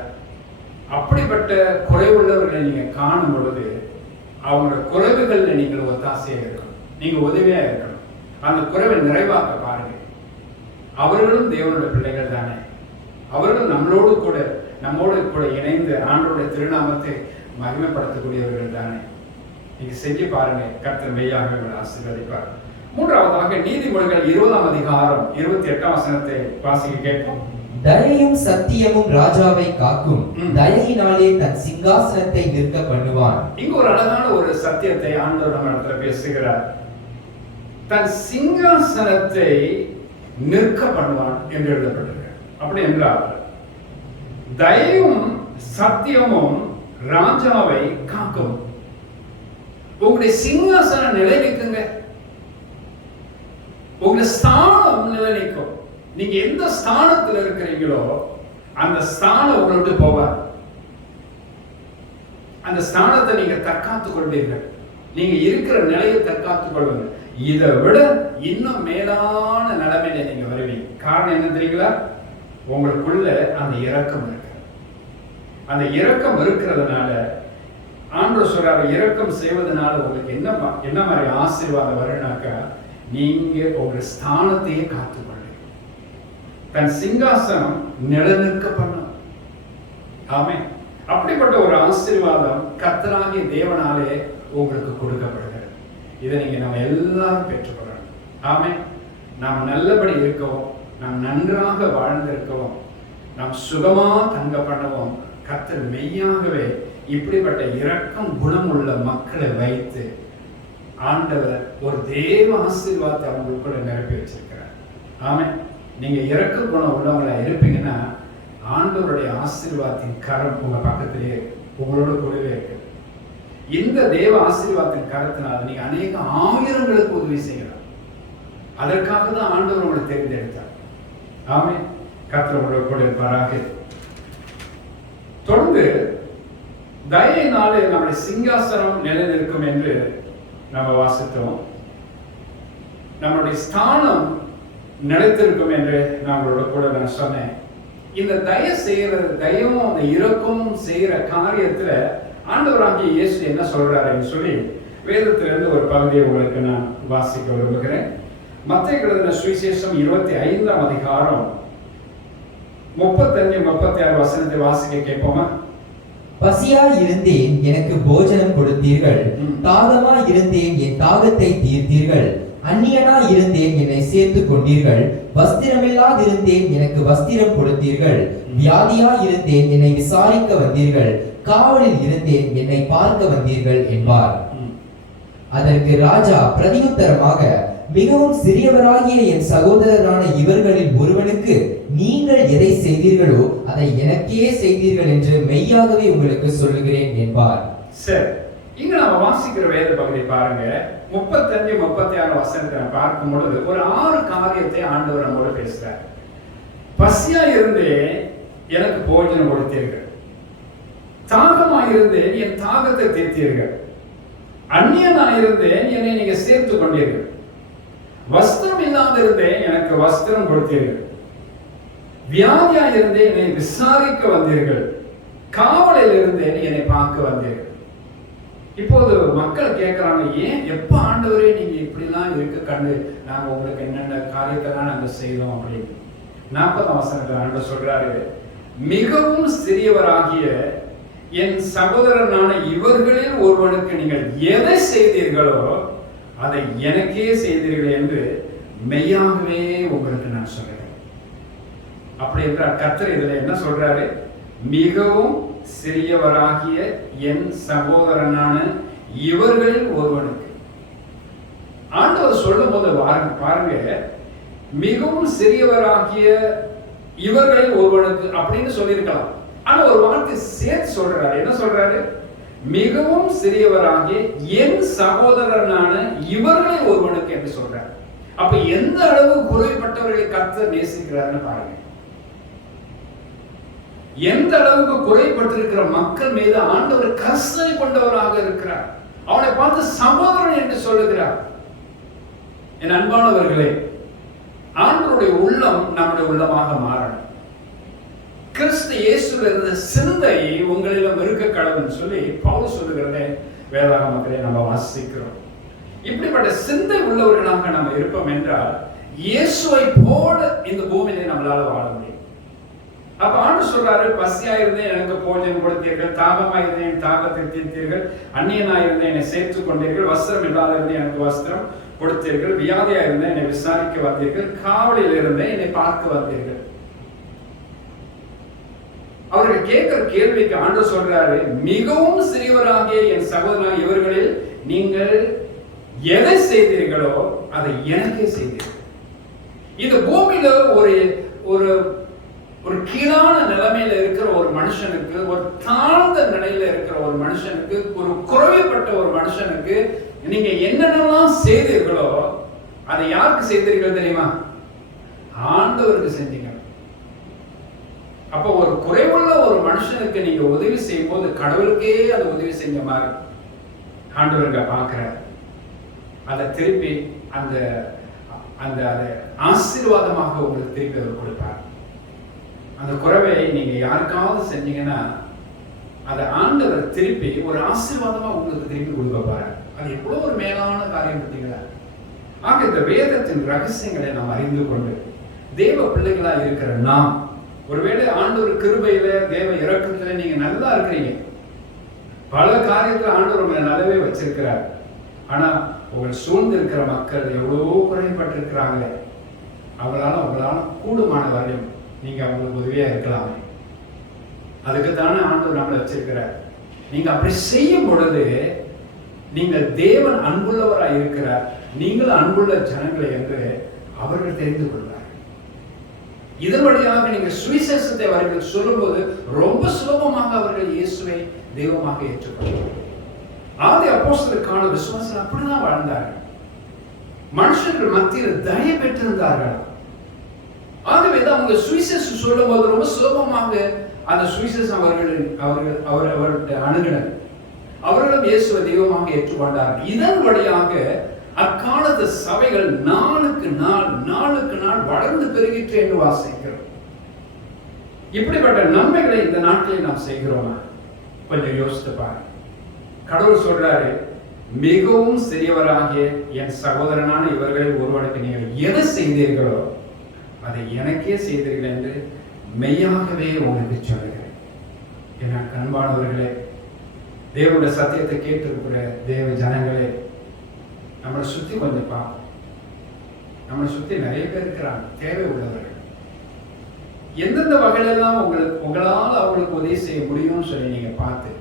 அப்படிப்பட்ட குறைவுள்ளவர்களை நீங்க காணும் பொழுது அவங்களோட குறைவுகள்ல நீங்கள் ஒத்தாசையா இருக்கணும், நீங்க உதவியா இருக்கணும். அந்த குறைவை நிறைவாக்க பாருங்க. அவர்களும் தேவனுடைய பிள்ளைகள் தானே. அவர்கள் நம்மோடு கூட இணைந்து ஆண்டவருடைய திருநாமத்தை மகிமைப்படுத்தக்கூடியவர்கள் தானே. நீங்க செஞ்சு பாருங்க. கர்த்தர் மெய்யாக உங்களை ஆசீர்வதிப்பார். மூன்றாவதாக நீதிமொழிகள் 20ஆம் அதிகாரம் 28ஆம் வசனத்தை வாசிக்க கேட்போம். தயையும் சத்தியமும் ராஜாவை காக்கும், தயையினாலே தன் சிங்காசனத்தை நிற்க பண்ணுவான். இங்க ஒரு அழகான ஒரு சத்தியத்தை ஆண்டவர் நம்ம இடத்துல பேசுகிறார். தன் சிங்காசனத்தை நிற்க பண்ணுவான் என்று எழுதப்பட்டிருக்கிறது. அப்படி என்றால் தயையும் சத்தியமும் ராஜாவை காக்கும். உங்களுடைய சிங்காசனம் நிலை நிற்குங்க. உங்களுடைய ஸ்தானம் நிலை நிற்கும். நீங்க எந்த ஸ்தானத்தில் இருக்கிறீங்களோ அந்த ஸ்தானம் உங்களை விட்டு போவார். அந்த ஸ்தானத்தை நீங்க தற்காத்துக் கொள்வீர்கள். நீங்க இருக்கிற நிலையை தற்காத்துக் கொள்வீங்க. இதை விட இன்னும் மேலான நிலைமையில நீங்க வருவீங்க. காரணம் என்ன தெரியுங்களா? உங்களுக்குள்ள அந்த இரக்கம் இருக்கு. அந்த இரக்கம் இருக்கிறதுனால ஆண்டவர் சொல்றாரு, இரக்கம் செய்வதனால உங்களுக்கு என்ன மாதிரி ஆசீர்வாதம் வரும்னாக்கா, நீங்க உங்க ஸ்தானத்தையே காத்துக்கொள்ளுங்க. தன் சிங்காசனம் நிலநிற்க பண்ணும். ஆமென். அப்படிப்பட்ட ஒரு ஆசீர்வாதம் கர்த்தராகிய தேவனாலே உங்களுக்கு கொடுக்கப்படுகிறது. இதை நீங்க நம்ம எல்லாரும் பெற்றுக்கொள்ளணும். ஆமென். நாம் நல்லபடி இருக்கவும், நாம் நன்றாக வாழ்ந்திருக்கவும், நாம் சுகமா தங்க பண்ணவும் கர்த்தர் மெய்யாகவே இப்படிப்பட்ட இரக்கம் குணமுள்ள மக்களை வைத்து ஆண்டவர் ஒரு தேவ ஆசீர்வாதத்தை அவங்களுக்குள்ள நிரப்பி வச்சிருக்கிறார். ஆமென். நீங்க இரக்க குணம் உள்ளவங்களா இருப்பீங்கன்னா ஆண்டவருடைய ஆசீர்வாதத்தின் கரம் உங்க பக்கத்திலே உங்களோட கூடவே இருக்கு. இந்த தேவ ஆசீர்வாதத்தின் கரத்தினால நீங்க அநேக ஆயிரங்களுக்கு உதவி செய்யலாம். அதற்காக தான் ஆண்டவர் உங்களை தேர்ந்தெடுத்தார். ஆமென். கர்த்தர் உங்களோட கூட இருப்பாராக. தொடர்ந்து தயையினாலே நம்முடைய சிங்காசனம் நிலைநிற்கும் என்று நம்ம வாசித்தோம். நம்மளுடைய ஸ்தானம் நிலைத்திருக்கும் என்று நம்மளோட கூட நான் சொன்னேன். இந்த தயவும் அந்த இரக்கமும் செய்யற காரியத்துல ஆண்டவராகிய இயேசு என்ன சொல்றாருன்னு சொல்லி வேதத்திலிருந்து ஒரு பகுதியை உங்களுக்கு நான் வாசிக்க விரும்புகிறேன். மத்தேயு எழுதின சுவிசேஷம் 25ஆம் அதிகாரம் 35-36 வசனத்தை வாசிக்க கேட்போமா? பசியாய் இருந்தேன், எனக்கு போஜனம் கொடுத்தீர்கள். தாகமாய் இருந்தேன், என் தாகத்தை தீர்த்தீர்கள். அந்நியனாய் இருந்தேன், என்னை சேர்த்துக் கொண்டீர்கள். வஸ்திரமில்லாதிருந்தேன், எனக்கு வஸ்திரம் கொடுத்தீர்கள். வியாதியாய் இருந்தேன், என்னை விசாரிக்க வந்தீர்கள். காவலில் இருந்தேன், என்னை பார்க்க வந்தீர்கள் என்பார். அதற்கு ராஜா பிரதியுத்தரமாக, மிகவும் சிறியவராகிய என் சகோதரரான இவர்களில் ஒருவனுக்கு நீங்கள் எதை செய்தீர்களோ அதை எனக்கே செய்தீர்கள் என்று மெய்யாகவே உங்களுக்கு சொல்லுகிறேன் என்பார். சரி, இங்க நம்ம வாசிக்கிற வேத பகுதி பாருங்க. 35-36 வசனத்தை பார்க்கும் பொழுது ஒரு 6 காரியத்தை ஆண்டவர் நம்மோடு பேசுறார். பசியா இருந்தே எனக்கு போஜனம் கொடுத்தீர்கள். தாகமாயிருந்தேன், என் தாகத்தை தீர்த்தீர்கள். அந்நியனாயிருந்தேன், என்னை நீங்க சேர்த்து கொண்டீர்கள். வஸ்திரம் இல்லாதிருந்தேன், எனக்கு வஸ்திரம் கொடுத்தீர்கள். வியாதியாயிருந்தேன், என்னை விசாரிக்க வந்தீர்கள். காவலில் இருந்தேன், என்னை பார்க்க வந்தீர்கள். இப்போது மக்கள் கேட்கிறாங்க, ஏன் எப்ப ஆண்டவரே நீங்க இப்படிலாம் இருக்க கண்டு நாங்க உங்களுக்கு என்னென்ன காரியத்தெல்லாம் நாங்க செய்தோம் அப்படின்னு. 40ஆம் வசனத்துல ஆண்டவர் சொல்றாரு, மிகவும் சிறியவராகிய என் சகோதரனான இவர்களில் ஒருவனுக்கு நீங்கள் எதை செய்தீர்களோ அதை எனக்கே செய்தீர்கள் என்று மெய்யாகவே உங்களுக்கு நான் சொல்றேன். அப்படி என்றால் கர்த்தர் இதுல என்ன சொல்றாரு? மிகவும் சிறியவராகிய என் சகோதரனான இவர்களில் ஒருவனுக்கு. ஆண்டவர் சொல்லும் போது பாருங்க, மிகவும் சிறியவராகிய இவர்களில் ஒருவனுக்கு அப்படின்னு சொல்லியிருக்கலாம். ஆனா ஒரு வார்த்தை சேர்த்து சொல்றாரு. என்ன சொல்றாரு? மிகவும் சிறியவராகிய என் சகோதரனான இவர்களில் ஒருவனுக்கு என்று சொல்றாரு. அப்ப எந்த அளவு குறைப்பட்டவர்களை கர்த்தர் நேசிக்கிறாருன்னு பாருங்க. எந்த அளவுக்கு குறைப்பட்டிருக்கிற மக்கள் மீது ஆண்டவர் கருணை கொண்டவராக இருக்கிறார். அவனை பார்த்து சகோதரன் என்று சொல்லுகிறார். என் அன்பானவர்களே, ஆண்டவருடைய உள்ளம் நம்முடைய உள்ளமாக மாறணும். கிறிஸ்து இயேசுவில் இருந்த சிந்தை உங்களிடம் இருக்க கடவுள்னு சொல்லி பவுல் சொல்லுகிறதை வேதாகமத்திலே நம்ம வாசிக்கிறோம். இப்படிப்பட்ட சிந்தை உள்ளவர்களாக நம்ம இருப்போம் என்றால் இயேசுவை போல இந்த பூமியிலே நம்மளால வாழ முடியும். அப்ப ஆண்டவர் சொல்றாரு, பசியாயிருந்தேன், எனக்கு போஜனம் கொடுத்தீர்கள். தாகமாயிருந்தேன், தாகத்தை தீர்த்தீர்கள். அந்நியனாயிருந்தேன், என்னை சேர்த்துக் கொண்டீர்கள். வஸ்திரம் இல்லாதிருந்தேன், எனக்கு வஸ்திரம் கொடுத்தீர்கள். வியாதியாயிருந்தேன், என்னை விசாரிக்க வந்தீர்கள். காவலில் இருந்தேன், என்னை பார்க்க வந்தீர்கள். அவர்கள் கேட்கிற கேள்விக்கு ஆண்டவர் சொல்றாரு, மிகவும் சிறியவராகிய என் சகோதரனாகிய இவர்களில் நீங்கள் எதை செய்தீர்களோ அதை எனக்கே செய்தீர்கள். இந்த பூமியில ஒரு ஒரு கீழான நிலைமையில இருக்கிற ஒரு மனுஷனுக்கு, ஒரு தாழ்ந்த நிலையில இருக்கிற ஒரு மனுஷனுக்கு, ஒரு குறைவுபட்ட ஒரு மனுஷனுக்கு நீங்க என்னென்னலாம் செய்தீர்களோ அதை யாருக்கு செய்தீர்கள் தெரியுமா? ஆண்டவருக்கு செஞ்சீங்க. அப்ப ஒரு குறைவுள்ள ஒரு மனுஷனுக்கு நீங்க உதவி செய்யும் போது கடவுளுக்கே அந்த உதவி செஞ்ச மாதிரி ஆண்டவருங்க பார்க்கிறார். அதை திருப்பி அந்த அந்த ஆசீர்வாதமாக உங்களுக்கு திருப்பி அவர் கொடுப்பார். அந்த குறைவை நீங்க யாருக்காவது செஞ்சீங்கன்னா அதை ஆண்டவர் திருப்பி ஒரு ஆசீர்வாதமா உங்களுக்கு திருப்பி கொடுக்க பாரு. அது எவ்வளவு ஒரு மேலான காரியம் பார்த்தீங்களா? ஆக இந்த வேதத்தின் ரகசியங்களை நாம் அறிந்து கொண்டு தேவ பிள்ளைகளா இருக்கிற நாம், ஒருவேளை ஆண்டவர் கிருபையில தேவ இரக்கத்துல நீங்க நல்லா இருக்கிறீங்க, பல காரியத்துல ஆண்டவர் உங்களை நல்லாவே வச்சிருக்கிறார். ஆனா உங்கள் சூழ்ந்து இருக்கிற மக்கள் எவ்வளவோ குறைபட்டிருக்கிறாங்களே, உங்களால கூடுமான வரையும் நீங்க அவங்களுக்கு உதவியா இருக்கலாமே. அதுக்குத்தானே ஆண்டவர் நம்மளை வச்சிருக்கிறார். நீங்க அப்படி செய்யும் பொழுது நீங்கள் தேவன் அன்புள்ளவராய் இருக்கிறார், நீங்கள் அன்புள்ள ஜனங்களை என்று அவர்கள் தெரிந்து கொள்வார். இதன் வழியாக நீங்க சுவிசேஷத்தை அவர்கள் சொல்லும்போது ரொம்ப சுலபமாக அவர்கள் இயேசுவை தெய்வமாக ஏற்றுக்கொள்வார்கள். ஆதி அப்போஸ்தலருக்கான விசுவாசம் அப்படிதான் வாழ்ந்தார்கள். மனுஷர்கள் மத்தியில் தயை பெற்றிருந்தார்கள். ஆகவே தான் அவங்க சுவிசேஷம் சொல்லும் போது ரொம்ப சுலபமாக அந்த சுவிசேஷம் அவர்களுடைய அணுகினர். அவர்களும் இயேசுவை தெய்வமாக ஏற்றுக்கொண்டார்கள். இதன் வழியாக அக்காலத்து சபைகள் நாளுக்கு நாள் வளர்ந்து பெருகிற்று என்று வாசிக்கிறோம். இப்படிப்பட்ட நன்மைகளை இந்த நாட்டில் நாம் செய்கிறோமா? கொஞ்சம் யோசித்து பாருங்க. கடவுள் சொல்றாரு, மிகவும் சிறியவராகிய என் சகோதரனான இவர்களில் ஒருவனுக்கு நீங்கள் எதை செய்தீர்களோ அதை எனக்கே செய்தீர்கள் என்று மெய்யாகவே உங்களுக்கு சொல்லுகிறேன். என அன்பானவர்களே, தேவனுடைய சத்தியத்தை கேட்டிருக்கிற தேவ ஜனங்களே, நம்மளை சுத்தி கொஞ்சம் பார்ப்போம். நம்மளை சுத்தி நிறைய பேர் இருக்கிறாங்க, தேவை உள்ளவர்கள். எந்தெந்த வகையிலெல்லாம் உங்களால் அவங்களுக்கு உதவி செய்ய முடியும்னு சொல்லி நீங்க பார்த்து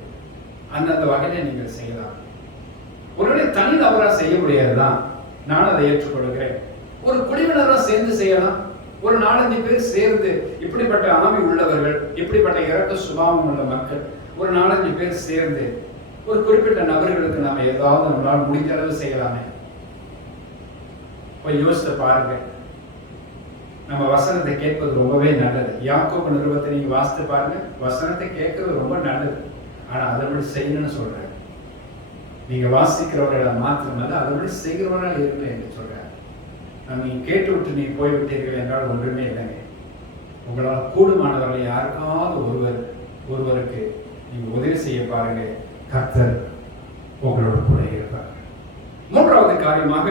அந்தந்த வகையில நீங்கள் செய்யலாம். ஒருவேளை தனி நபரா செய்ய முடியாதுதான், நான் அதை ஏற்றுக்கொள்கிறேன். ஒரு குழுவினரா சேர்ந்து செய்யலாம். ஒரு 4-5 பேர் சேர்ந்து, இப்படிப்பட்ட ஆவி உள்ளவர்கள், இப்படிப்பட்ட இரக்க சுபாவம் உள்ள மக்கள், ஒரு 4-5 பேர் சேர்ந்து ஒரு குறிப்பிட்ட நபர்களுக்கு நாம ஏதாவது நம்மளால் முடிஞ்ச அளவு செய்யலாமே. போய் யோசித்து பாருங்க. நம்ம வசனத்தை கேட்பது ரொம்பவே நல்லது. யாக்கோபு நிருபத்தை நீங்க வாசித்து பாருங்க. வசனத்தை கேட்கறது ரொம்ப நல்லது, ஆனா அதன்படி செய்யணும்னு சொல்றாரு. நீங்க வாசிக்கிறவர்களை மாத்திரமல்ல, அதன்படி செய்கிறவர்கள் இருங்க என்று சொல்றாரு. நீங்க கேட்டு விட்டு நீங்க போய்விட்டீர்கள் என்றால் ஒன்றுமே இல்லைங்க. உங்களால் கூடுமானவர்களை யாருக்காவது ஒருவருக்கு நீங்க உதவி செய்ய பாருங்க. கர்த்தர் உங்களோட கூட இருப்பார். மூன்றாவது காரியமாக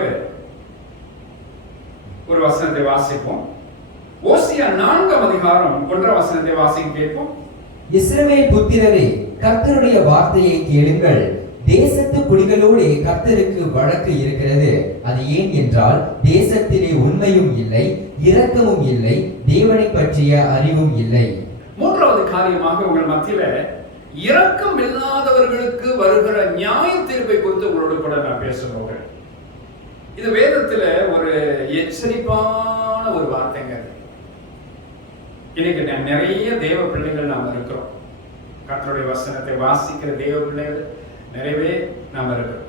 ஒரு வசனத்தை வாசிப்போம். ஓசியா 4ஆம் அதிகாரம் 1ஆம் வசனத்தை வாசிக்க கேட்போம். இஸ்ரவேல் புத்திரரே, கர்த்தருடைய வார்த்தையை கேளுங்கள். தேசத்து குடிகளோடு கர்த்தருக்கு வழக்கு இருக்கிறது. அது ஏன் என்றால், தேசத்திலே உண்மையும் இல்லை, இரக்கமும் இல்லை, தேவனை பற்றிய அறிவும் இல்லை. மூன்றாவது காரியமாக உங்கள் மத்தியில இரக்கம் இல்லாதவர்களுக்கு வருகிற நியாய தீர்ப்பை குறித்து உங்களோடு கூட நான் பேச போகிறேன். இது வேதத்துல ஒரு எச்சரிப்பான ஒரு வார்த்தைங்க. இன்னைக்கு நிறைய தேவ பிள்ளைகள் நாம் இருக்கிறோம். கர்த்தருடைய வசனத்தை வாசிக்கிற தேவ பிள்ளைகள் நிறையவே நாம் இருக்கிறோம்.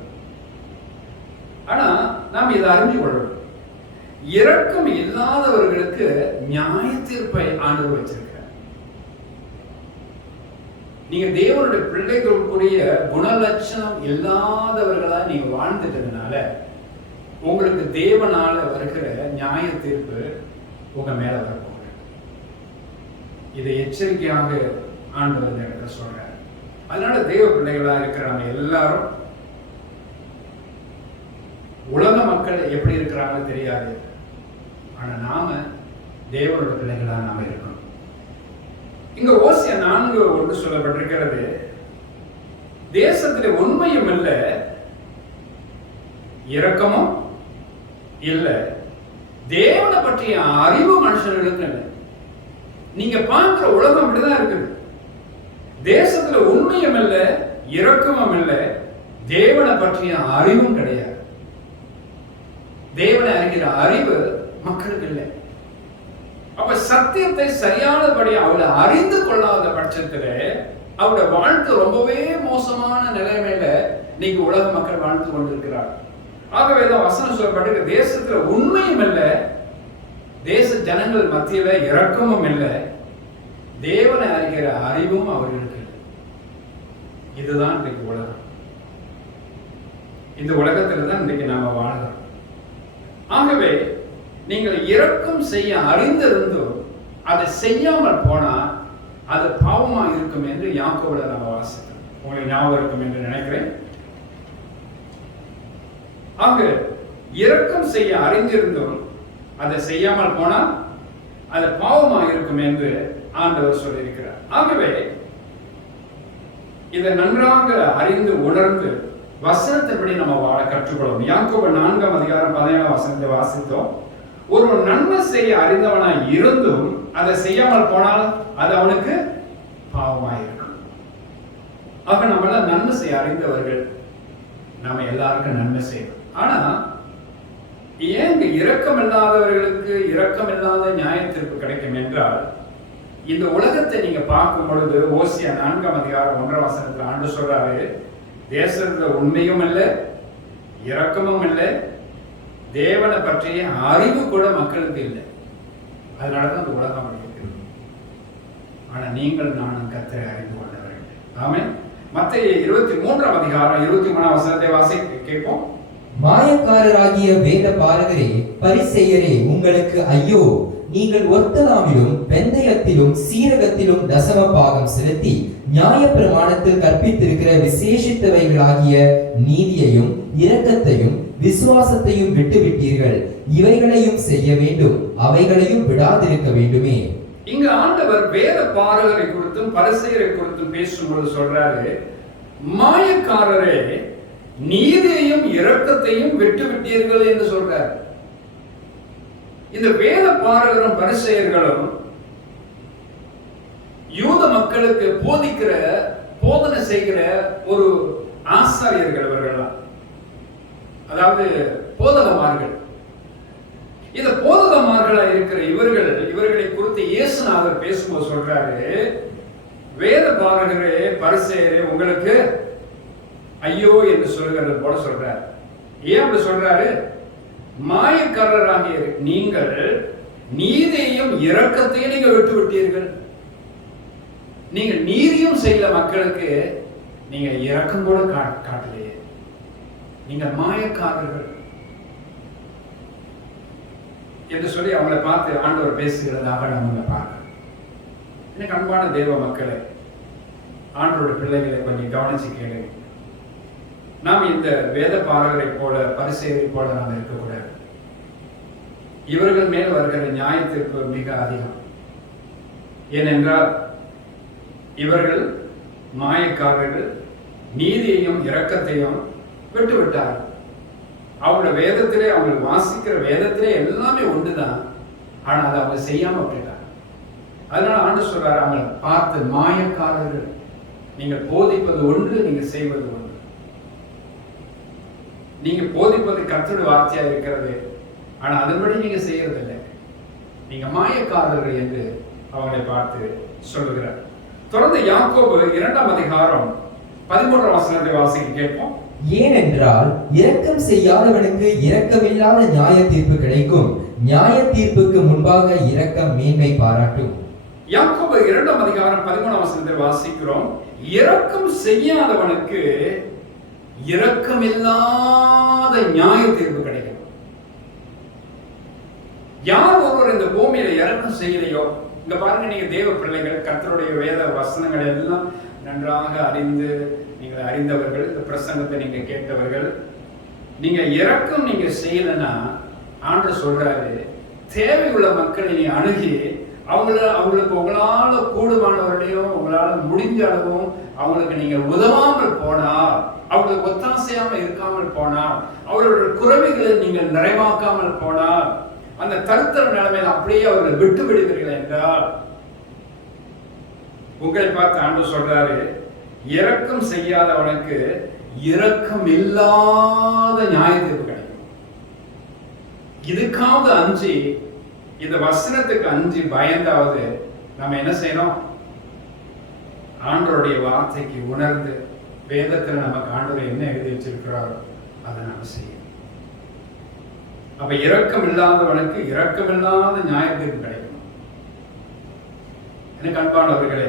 ஆனா நாம் இதை அறிஞ்சு கொள்ளணும். இரக்கம் இல்லாதவர்களுக்கு நியாய தீர்ப்பை ஆண்டவர் வச்சிருக்கிறார். நீங்க தேவனுடைய பிள்ளைகளுக்குரிய குணலட்சணம் இல்லாதவர்களா நீங்க வாழ்ந்துட்டதுனால உங்களுக்கு தேவனால வருகிற நியாய தீர்ப்பு உங்க மேல வரப்போகுது. இதை எச்சரிக்கையாக ஆண்டவர் இந்த இடத்துல சொல்றாரு. அதனால தேவ பிள்ளைகளா இருக்கிற நம்ம எல்லாரும், உலக மக்கள் எப்படி இருக்கிறாங்கன்னு தெரியாது, ஆனா நாம தேவனுடைய பிள்ளைகளா நாம இருக்கணும். இங்க ஓசியா 4:1 சொல்லப்பட்டிருக்கிறது, தேசத்திலே உண்மையும் இல்லை, இரக்கமும் இல்லை, தேவனை பற்றிய அறிவு மனுஷர்களுக்கு இல்லை. நீங்க பார்க்கிற உலகம் அப்படிதான் இருக்குது. தேசத்துல உண்மையும் இல்லை, இரக்கமும் இல்லை, தேவனை பற்றிய அறிவும் கிடையாது. தேவனை அறிகிற அறிவு மக்களுக்கு இல்லை. அப்ப சத்தியத்தை சரியானபடி அவளை அறிந்து கொள்ளாத பட்சத்துல அவருடைய வாழ்க்கை ரொம்பவே மோசமான நிலைமையில நீங்க உலக மக்கள் வாழ்ந்து கொண்டிருக்கிறார். ஆகவே தான் வசனம் சொல்லப்பட்டிருக்க, தேசத்துல உண்மையும் இல்லை, தேச ஜனங்கள் மத்தியில இரக்கமும் இல்லை, தேவனை அறிகிற அறிவும் அவர்களுக்கு இல்லை. இதுதான் இன்றைக்கு உலகம். இந்த உலகத்துல தான் இன்றைக்கு நாம வாழ்கிறோம். ஆகவே நீங்கள் இரக்கம் செய்ய அறிந்திருந்தும் அதை செய்யாமல் போனா அது பாவமா இருக்கும் என்று யாக்கோபுல நம்ம வாசித்தோம். உங்களுக்கு ஞாபகம் இருக்கும் என்று நினைக்கிறேன். ஆக இரக்கம் செய்ய அறிந்திருந்தும் அதை செய்யாமல் போனால் அது பாவமா இருக்கும் என்று ஆண்டவர் சொல்லியிருக்கிறார். ஆகவே இதை நன்றாக அறிந்து உணர்ந்து வசனத்தின்படி நம்ம வாழ கற்றுக்கொள்ளும். யாக்கோபு 4 அதிகாரம் 17 வசனத்தை வாசித்தோம். ஒரு நன்மை செய்ய அறிந்தவனாய் இருந்தும் அதை செய்யாமல் போனால் அது அவனுக்கு பாவமாய் இருக்கும். ஆக நம்மள நன்மை செய்ய அறிந்தவர்கள், நாம எல்லாருக்கும் நன்மை செய்யணும். ஆனா ஏன் இரக்கம் இல்லாதவர்களுக்கு இரக்கம் இல்லாத நியாய தீர்ப்பு கிடைக்கும் என்றால், இந்த உலகத்தை நீங்க பார்க்கும் பொழுது ஓசியா 4 அதிகாரம் 1 வசனத்துல ஆண்டு சொல்றாரு, தேசத்துல உண்மையும் இல்லை, இரக்கமும் இல்லை, தேவனை பற்றிய அறிவு கூட மக்களுக்கு இல்லை. அதனாலதான் இந்த உலகம் இருக்கிறது. ஆனா நீங்கள் நானும் கர்த்தரை அறிந்து கொண்டவர்கள். ஆமென். மத்தேயு 23 அதிகாரம் 23 வசனத்தை வாசிக்க கேட்போம். மாயக்காரராகிய வேத பாரகரே, பரிசேயரே, உங்களுக்கு ஐயோ! நீங்கள் ஒர்த்ததாமிலும் வெந்தயத்திலும் சீரகத்திலும் தசம பாகம் செலுத்தி நியாய பிரமாணத்தில் கற்பித்திருக்கிற விசேஷித்தவைகளாகிய நீதியையும் இரக்கத்தையும் விசுவாசத்தையும் விட்டுவிட்டீர்கள். இவைகளையும் செய்ய வேண்டும், அவைகளையும் விடாதிருக்க வேண்டுமே. இங்கு ஆண்டவர் வேத பாரகரை குறித்தும் பரிசேயரை குறித்தும் பேசும்போது சொல்றாரு, மாயக்காரரே, நீதியையும் இரக்கத்தையும் விட்டுவிட்டீர்கள் என்று சொல்றார். இந்த வேத பாரகரும் பரிசேயர்களும் யூத மக்களுக்கு போதிக்கிற போதனை செய்கிற ஒரு ஆசாரியர்கள் இவர்கள். அதாவது போதகமார்கள். இந்த போதகமார்களா இருக்கிற இவர்களை குறித்து இயேசுநாதர் பேசும்போது சொல்றாரு, வேத பாரகரே பரிசேயரே, உங்களுக்கு ஐயோ என்று சொல்லுகிறது போல சொல்றாரு. ஏன் அப்படி சொல்றாரு? மாயக்காரராகிய நீங்கள் நீதியையும் இரக்கத்தையும் நீங்க விட்டு விட்டீர்கள். நீங்க நீதியும் செய்யல, மக்களுக்கு நீங்க இரக்கம் கூட காட்டலையே. நீங்க மாயக்காரர்கள் என்று சொல்லி அவங்களை பார்த்து ஆண்டவர் பேசுகிறதாக நம்ம பார்க்கிறோம். எனக்கு அன்பான தேவ மக்களை, ஆண்டவருடைய பிள்ளைகளை கொஞ்சம் கவனிச்சு கேளுங்க. நாம் இந்த வேத பாரகரை போல பரிசேயரை போல நாம் இருக்கக்கூடாது. இவர்கள் மேல் வருகிற நியாயத்திற்கு மிக அதிகம். ஏனென்றால் இவர்கள் மாயக்காரர்கள், நீதியையும் இரக்கத்தையும் விட்டுவிட்டார்கள். அவங்களோட வேதத்திலே, அவங்க வாசிக்கிற வேதத்திலே எல்லாமே ஒன்றுதான், ஆனா அதை அவங்க செய்யாம விட்டுட்டாங்க. அதனால ஆண்டு சொல்றாரு, அவங்களை பார்த்து மாயக்காரர்கள், நீங்கள் போதிப்பது ஒன்று, நீங்க செய்வது ஒன்று. நீங்க போதிப்பது கர்த்தருடைய வார்த்தையா இருக்கிறது, ஆனா அதன்படி நீங்க செய்யறது இல்லை. நீங்க மாயக்காரர்கள் என்று அவங்களை பார்த்து சொல்லுகிறார். தொடர்ந்து யாக்கோபு 2 அதிகாரம் 13 வசனத்தை வாசிக்க கேட்போம். ஏனென்றால் இரக்கம் செய்யாதவனுக்கு இரக்கமில்லாத நியாய தீர்ப்பு கிடைக்கும், நியாய தீர்ப்புக்கு முன்பாக இரக்கம் மேன்மை பாராட்டும். யாக்கோபு 2 அதிகாரம் 13 வசனத்தை வாசிக்கிறோம். இரக்கம் செய்யாதவனுக்கு இரக்கமில்லாத நியாய தீர்ப்பு கிடைக்கும். யார் ஒருவர் இந்த பூமியில இரக்கம் செய்யலையோ, இங்க பாருங்க, நீங்க தேவ பிள்ளைகள், கர்த்தருடைய வேத வசனங்களை எல்லாம் நன்றாக அறிந்து நீங்கள் அறிந்தவர்கள், இந்த பிரசங்கத்தை நீங்க கேட்டவர்கள், நீங்க இரக்கம் நீங்க செய்யலன்னா ஆண்டவர் சொல்றாரு, தேவையுள்ள மக்களை நீ அணுகி அவங்களுக்கு உங்களால கூடுமானவர்களையும் உங்களால முடிஞ்ச அளவும் அவங்களுக்கு நீங்க உதவாமல் போனால், அவங்களுக்கு ஒத்தாசையாம இருக்காமல் போனால், அவர்களுடைய குறைவுகளை நீங்கள் நிறைவாக்காமல் போனால், அந்த தருத்தர நிலைமையில் அப்படியே அவர்களை விட்டு விடுவீர்கள் என்றால், உங்களை பார்த்து ஆண்டவர் சொல்றாரு, இரக்கம் செய்யாதவனுக்கு இரக்கம் இல்லாத நியாய தீர்ப்பு கிடைக்கும். இதுக்காவது அஞ்சி, இந்த வசனத்துக்கு அஞ்சி பயந்தாவது நம்ம என்ன செய்யணும்? ஆண்டவருடைய வார்த்தைக்கு உணர்ந்து, வேதத்தில் நமக்கு ஆண்டவர் என்ன எழுதி வச்சிருக்கிறாரோ அதை நம்ம செய்யணும். அப்ப இரக்கம் இல்லாதவனுக்கு இரக்கமில்லாத நியாய தீர்ப்பு கிடைக்கும். எனக்கு அன்பானவர்களே,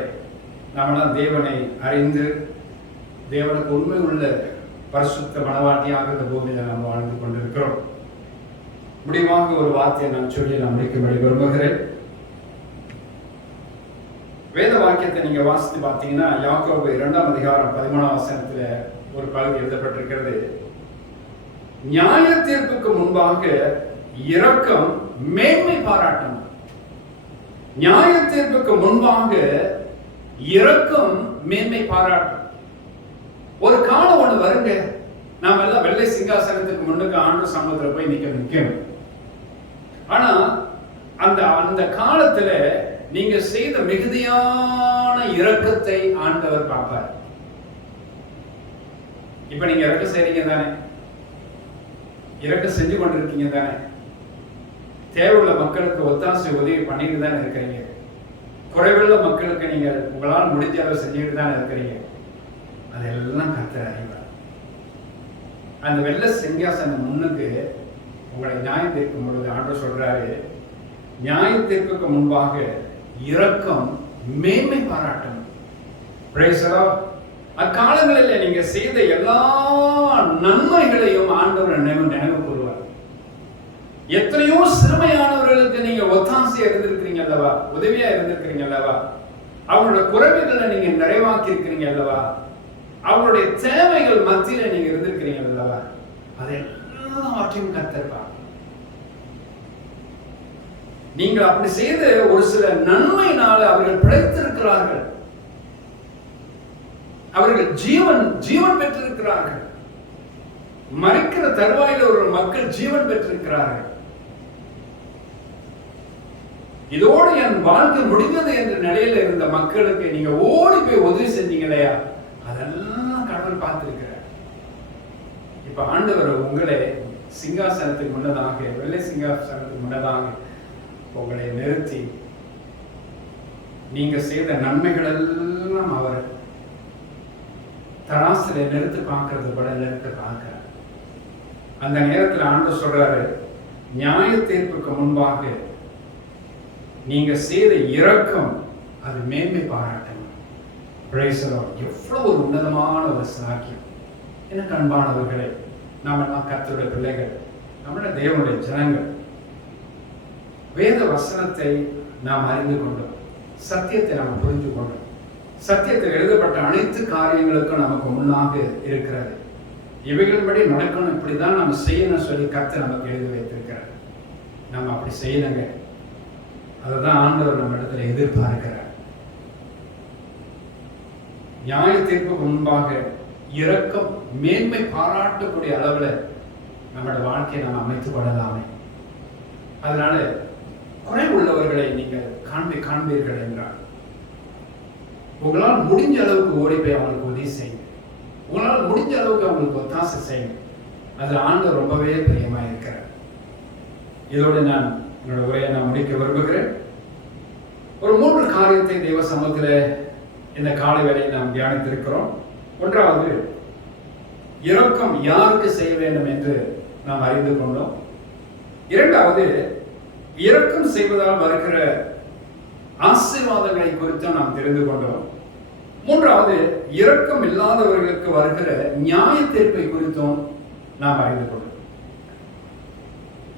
நாமெல்லாம் தேவனை அறிந்து தேவனுக்கு உண்மை உள்ள பரிசுத்த மனவாட்டியாக இந்த பூமியில நாம் வாழ்ந்து கொண்டிருக்கிறோம். முடிவாக ஒரு வார்த்தையை நான் சொல்லி நான் முடிக்கும்படி விரும்புகிறேன். வேத வாக்கியத்தை நீங்க வாசித்து பார்த்தீங்கன்னா யாக்கோபு 2ஆம் அதிகாரம் 13ஆம் வசனத்துல ஒரு பகுதி எழுதப்பட்டிருக்கிறது. நியாய தீர்ப்புக்கு முன்பாக இரக்கம் மேன்மை பாராட்டும். நியாய தீர்ப்புக்கு முன்பாக இரக்கம் மேன்மை பாராட்டும். ஒரு காலம் ஒண்ணு வருங்க, நாம எல்லாம் வெள்ளை சிங்காசனத்துக்கு முன்னுக்கு ஆண்டு சமூகத்துல போய் நிக்கணும். ஆனா அந்த காலத்துல நீங்க செய்த மிகுதியான இரக்கத்தை ஆண்டவர் பார்ப்பார். இப்ப நீங்க இரக்கம் செய்றீங்க தானே, இரக்கம் செஞ்சு கொண்டிருக்கீங்க தானே, தேவையுள்ள மக்களுக்கு ஒத்தாசை உதவி பண்ணிட்டு தானே இருக்கிறீங்க, குறைவுள்ள மக்களுக்கு நீங்க உங்களால் முடிஞ்ச அளவு செஞ்சுட்டு தானே இருக்கிறீங்க. அதெல்லாம் கர்த்தர் அறிவார். அந்த வெள்ளை சிங்காசனம் முன்னுக்கு உங்களை நியாயம் தீர்க்கும் பொழுது ஆண்டவர் சொல்றாரு, நியாய தீர்ப்புக்கு முன்பாக இரக்கம் மேன்மை பாராட்டும். அக்காலங்களில் நீங்க செய்த எல்லா நன்மைகளையும் ஆண்டவர் நினைவு கூறுவார். எத்தனையோ சிறுமையானவர்களுக்கு நீங்க ஒத்தாசையா இருந்திருக்கிறீங்க அல்லவா, உதவியா இருந்திருக்கிறீங்க அல்லவா, அவங்களோட குறைவுகளை நீங்க நிறைவாக்கி இருக்கிறீங்க அல்லவா, அவங்களுடைய தேவைகள் மத்தியில நீங்க இருந்திருக்கிறீங்க அல்லவா, அதெல்லாவற்றையும் கர்த்தர். நீங்கள் அப்படி செய்த ஒரு சில நன்மையினால அவர்கள் பிழைத்திருக்கிறார்கள், அவர்கள் ஜீவன் பெற்றிருக்கிறார்கள். மரிக்கிற தருவாயில ஒரு மக்கள் ஜீவன் பெற்றிருக்கிறார்கள். இதோடு என் வாழ்க்கை முடிந்தது என்ற நிலையில இருந்த மக்களுக்கு நீங்க ஓடி போய் உதவி செஞ்சீங்க இல்லையா, அதெல்லாம் கடவுள் பார்த்திருக்கிறார். இப்ப ஆண்டவர் உங்களை சிங்காசனத்துக்கு முன்னதாக, வெள்ளை சிங்காசனத்துக்கு முன்னதாக உங்களை நிறுத்தி நீங்க செய்த நன்மைகள் எல்லாம் அவர் தராசில நிறுத்தி பார்க்கறது கூட நிறுத்தி பார்க்கிறார். அந்த நேரத்தில் ஆண்டவர் சொல்றாரு, நியாய தீர்ப்புக்கு முன்பாக நீங்க செய்த இரக்கம் அது மேன்மை பாராட்டணும். எவ்வளவு ஒரு உன்னதமான ஒரு சாக்கியம். எனக்கு அன்பானவர்களே, நாம எல்லாம் கர்த்தருடைய பிள்ளைகள், நம்முடைய தேவனுடைய ஜனங்கள். வேத வசனத்தை நாம் அறிந்து கொண்டோம், சத்தியத்தை நாம் புரிந்து கொண்டோம். சத்தியத்தில் எழுதப்பட்ட அனைத்து காரியங்களுக்கும் நமக்கு முன்னாக இருக்கிறது. இவைகளின்படி நடக்கணும், இப்படிதான் நம்ம செய்யணும் சொல்லி கர்த்தர் நமக்கு எழுதி வைத்திருக்கிறார். நம்ம அப்படி செய்யணுங்க. அதுதான் ஆண்டவர் நம்ம இடத்துல எதிர்பார்க்கிறார். நியாய தீர்ப்புக்கு முன்பாக இரக்கம் மேன்மை பாராட்டக்கூடிய அளவுல நம்மளோட வாழ்க்கையை நாம் அமைத்துக் கொள்ளலாமே. அதனால குறைவுள்ளவர்களை நீங்கள் காண்பீர்கள் என்றால் உங்களால் முடிஞ்ச அளவுக்கு ஓடி போய் அவங்களுக்கு உதவி செய்யுங்க. உங்களால் முடிஞ்ச அளவுக்கு அவங்களுக்கு ஒத்தாசை செய்யுங்க. அதுல ஆண்டவர் ரொம்பவே பிரியமா இருக்கிறார். இதோடு நான் என்னோட உரையை நான் முடிக்க விரும்புகிறேன். ஒரு 3 காரியத்தை தெய்வ சமூகத்தில் இந்த காலை வேளையில் நாம் தியானித்திருக்கிறோம். ஒன்றாவது, இரக்கம் யாருக்கு செய்ய வேண்டும் என்று நாம் அறிந்து கொண்டோம். இரண்டாவது, இரக்கம் செய்வதால் வருகிற ஆசீர்வாதங்களை குறித்து நாம் தெரிந்து கொண்டோம். மூன்றாவது, இரக்கம் இல்லாதவர்களுக்கு வருகிற நியாய தீர்ப்பை குறித்தும் நாம் அறிந்து கொண்டோம்.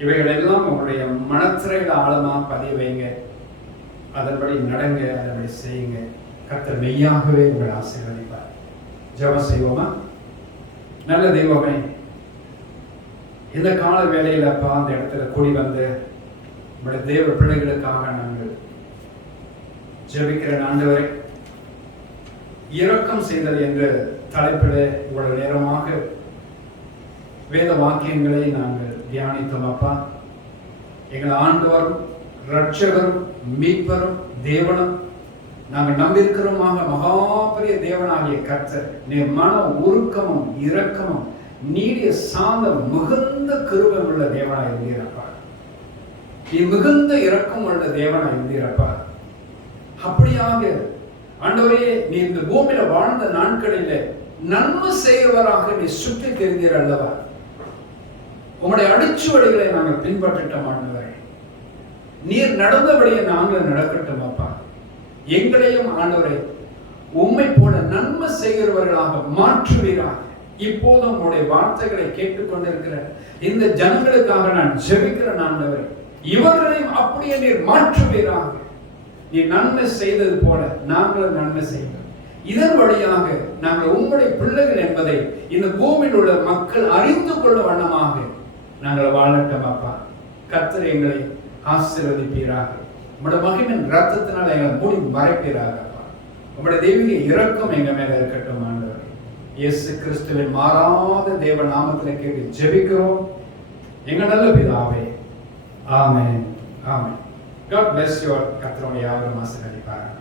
இவைகள் எல்லாம் உங்களுடைய மனத்திரையில ஆழமா பதிய வைங்க. அதன்படி நடங்க, அதன்படி செய்யுங்க. கர்த்தர் மெய்யாகவே உங்களை ஆசீர்வதிப்பார். ஜெபம் செய்வோமா? நல்ல தெய்வமே, இந்த கால வேளையில அப்பா அந்த இடத்துல கூடி வந்து உங்களுடைய தேவ பிள்ளைகளுக்காக நாங்கள் ஜெபிக்கிற ஆண்டவரே, இரக்கம் செய்தல் என்ற தலைப்பில் இவ்வளவு நேரமாக வேத வாக்கியங்களை நாங்கள் தியானித்தோம். அப்பா, எங்கள் ஆண்டவரும் இரட்சகரும் மீட்பரும் தேவனும் நாங்கள் நம்பியிருக்கிறோமாக மகாபெரிய தேவனாகிய கர்த்தர், நீர் மன உருக்கமும் இரக்கமும் நீடிய சாந்தம் மிகுந்த கிருபை உள்ள தேவனாய் இருந்தீரப்பா. நீ மிகுந்த இரக்கம் உள்ள தேவனாய் இருந்தீரப்பா. அப்படியாக ஆண்டவரே, நீ இந்த பூமியில வாழ்ந்த நாட்களில் நன்மை செய்கிறவராக நீ சுற்றி தெரிந்தீர் அல்லவா. உங்களுடைய அடிச்சுவடிகளை நாங்கள் பின்பற்றிட்டோம் ஆண்டவரே. நீர் நடந்தபடியே நாங்கள் நடக்கட்டும் அப்பா. எங்களையும் ஆண்டவரை உம்மை போல நன்மை செய்கிறவர்களாக மாற்றுவீராக. இப்போதும் உங்களுடைய வார்த்தைகளை கேட்டுக்கொண்டிருக்கிற இந்த ஜனங்களுக்காக நான் ஜெபிக்கிறேன் ஆண்டவரே, இவர்களையும் அப்படியே நீர் மாற்றுவீராக. நீ நன்மை செய்தது போல நாங்களும் நன்மை செய்வோம். இதன் வழியாக நாங்கள் உங்களுடைய பிள்ளைகள் என்பதை இந்த பூமியில் உள்ள மக்கள் அறிந்து கொள்ள வண்ணமாக நாங்கள் வாழட்டும் அப்பா. கர்த்தர் எங்களை ஆசீர்வதிப்பீராக. உங்களுடைய மகிமின் ரத்தத்தினால் எங்களை மூடி மறைப்பீராக அப்பா. உங்களுடைய தெய்வீக இரக்கம் எங்க மேல இருக்கட்டும் ஆண்டவரே. இயேசு கிறிஸ்துவின் மாறாத தேவ நாமத்திலே கேட்டு ஜெபிக்கிறோம் எங்க நல்ல பிதாவே. ஆமென். ஆமென். God bless you all. கர்த்தருடைய ஆசீர்வாதம் ஆசீர்வதிப்பாராக.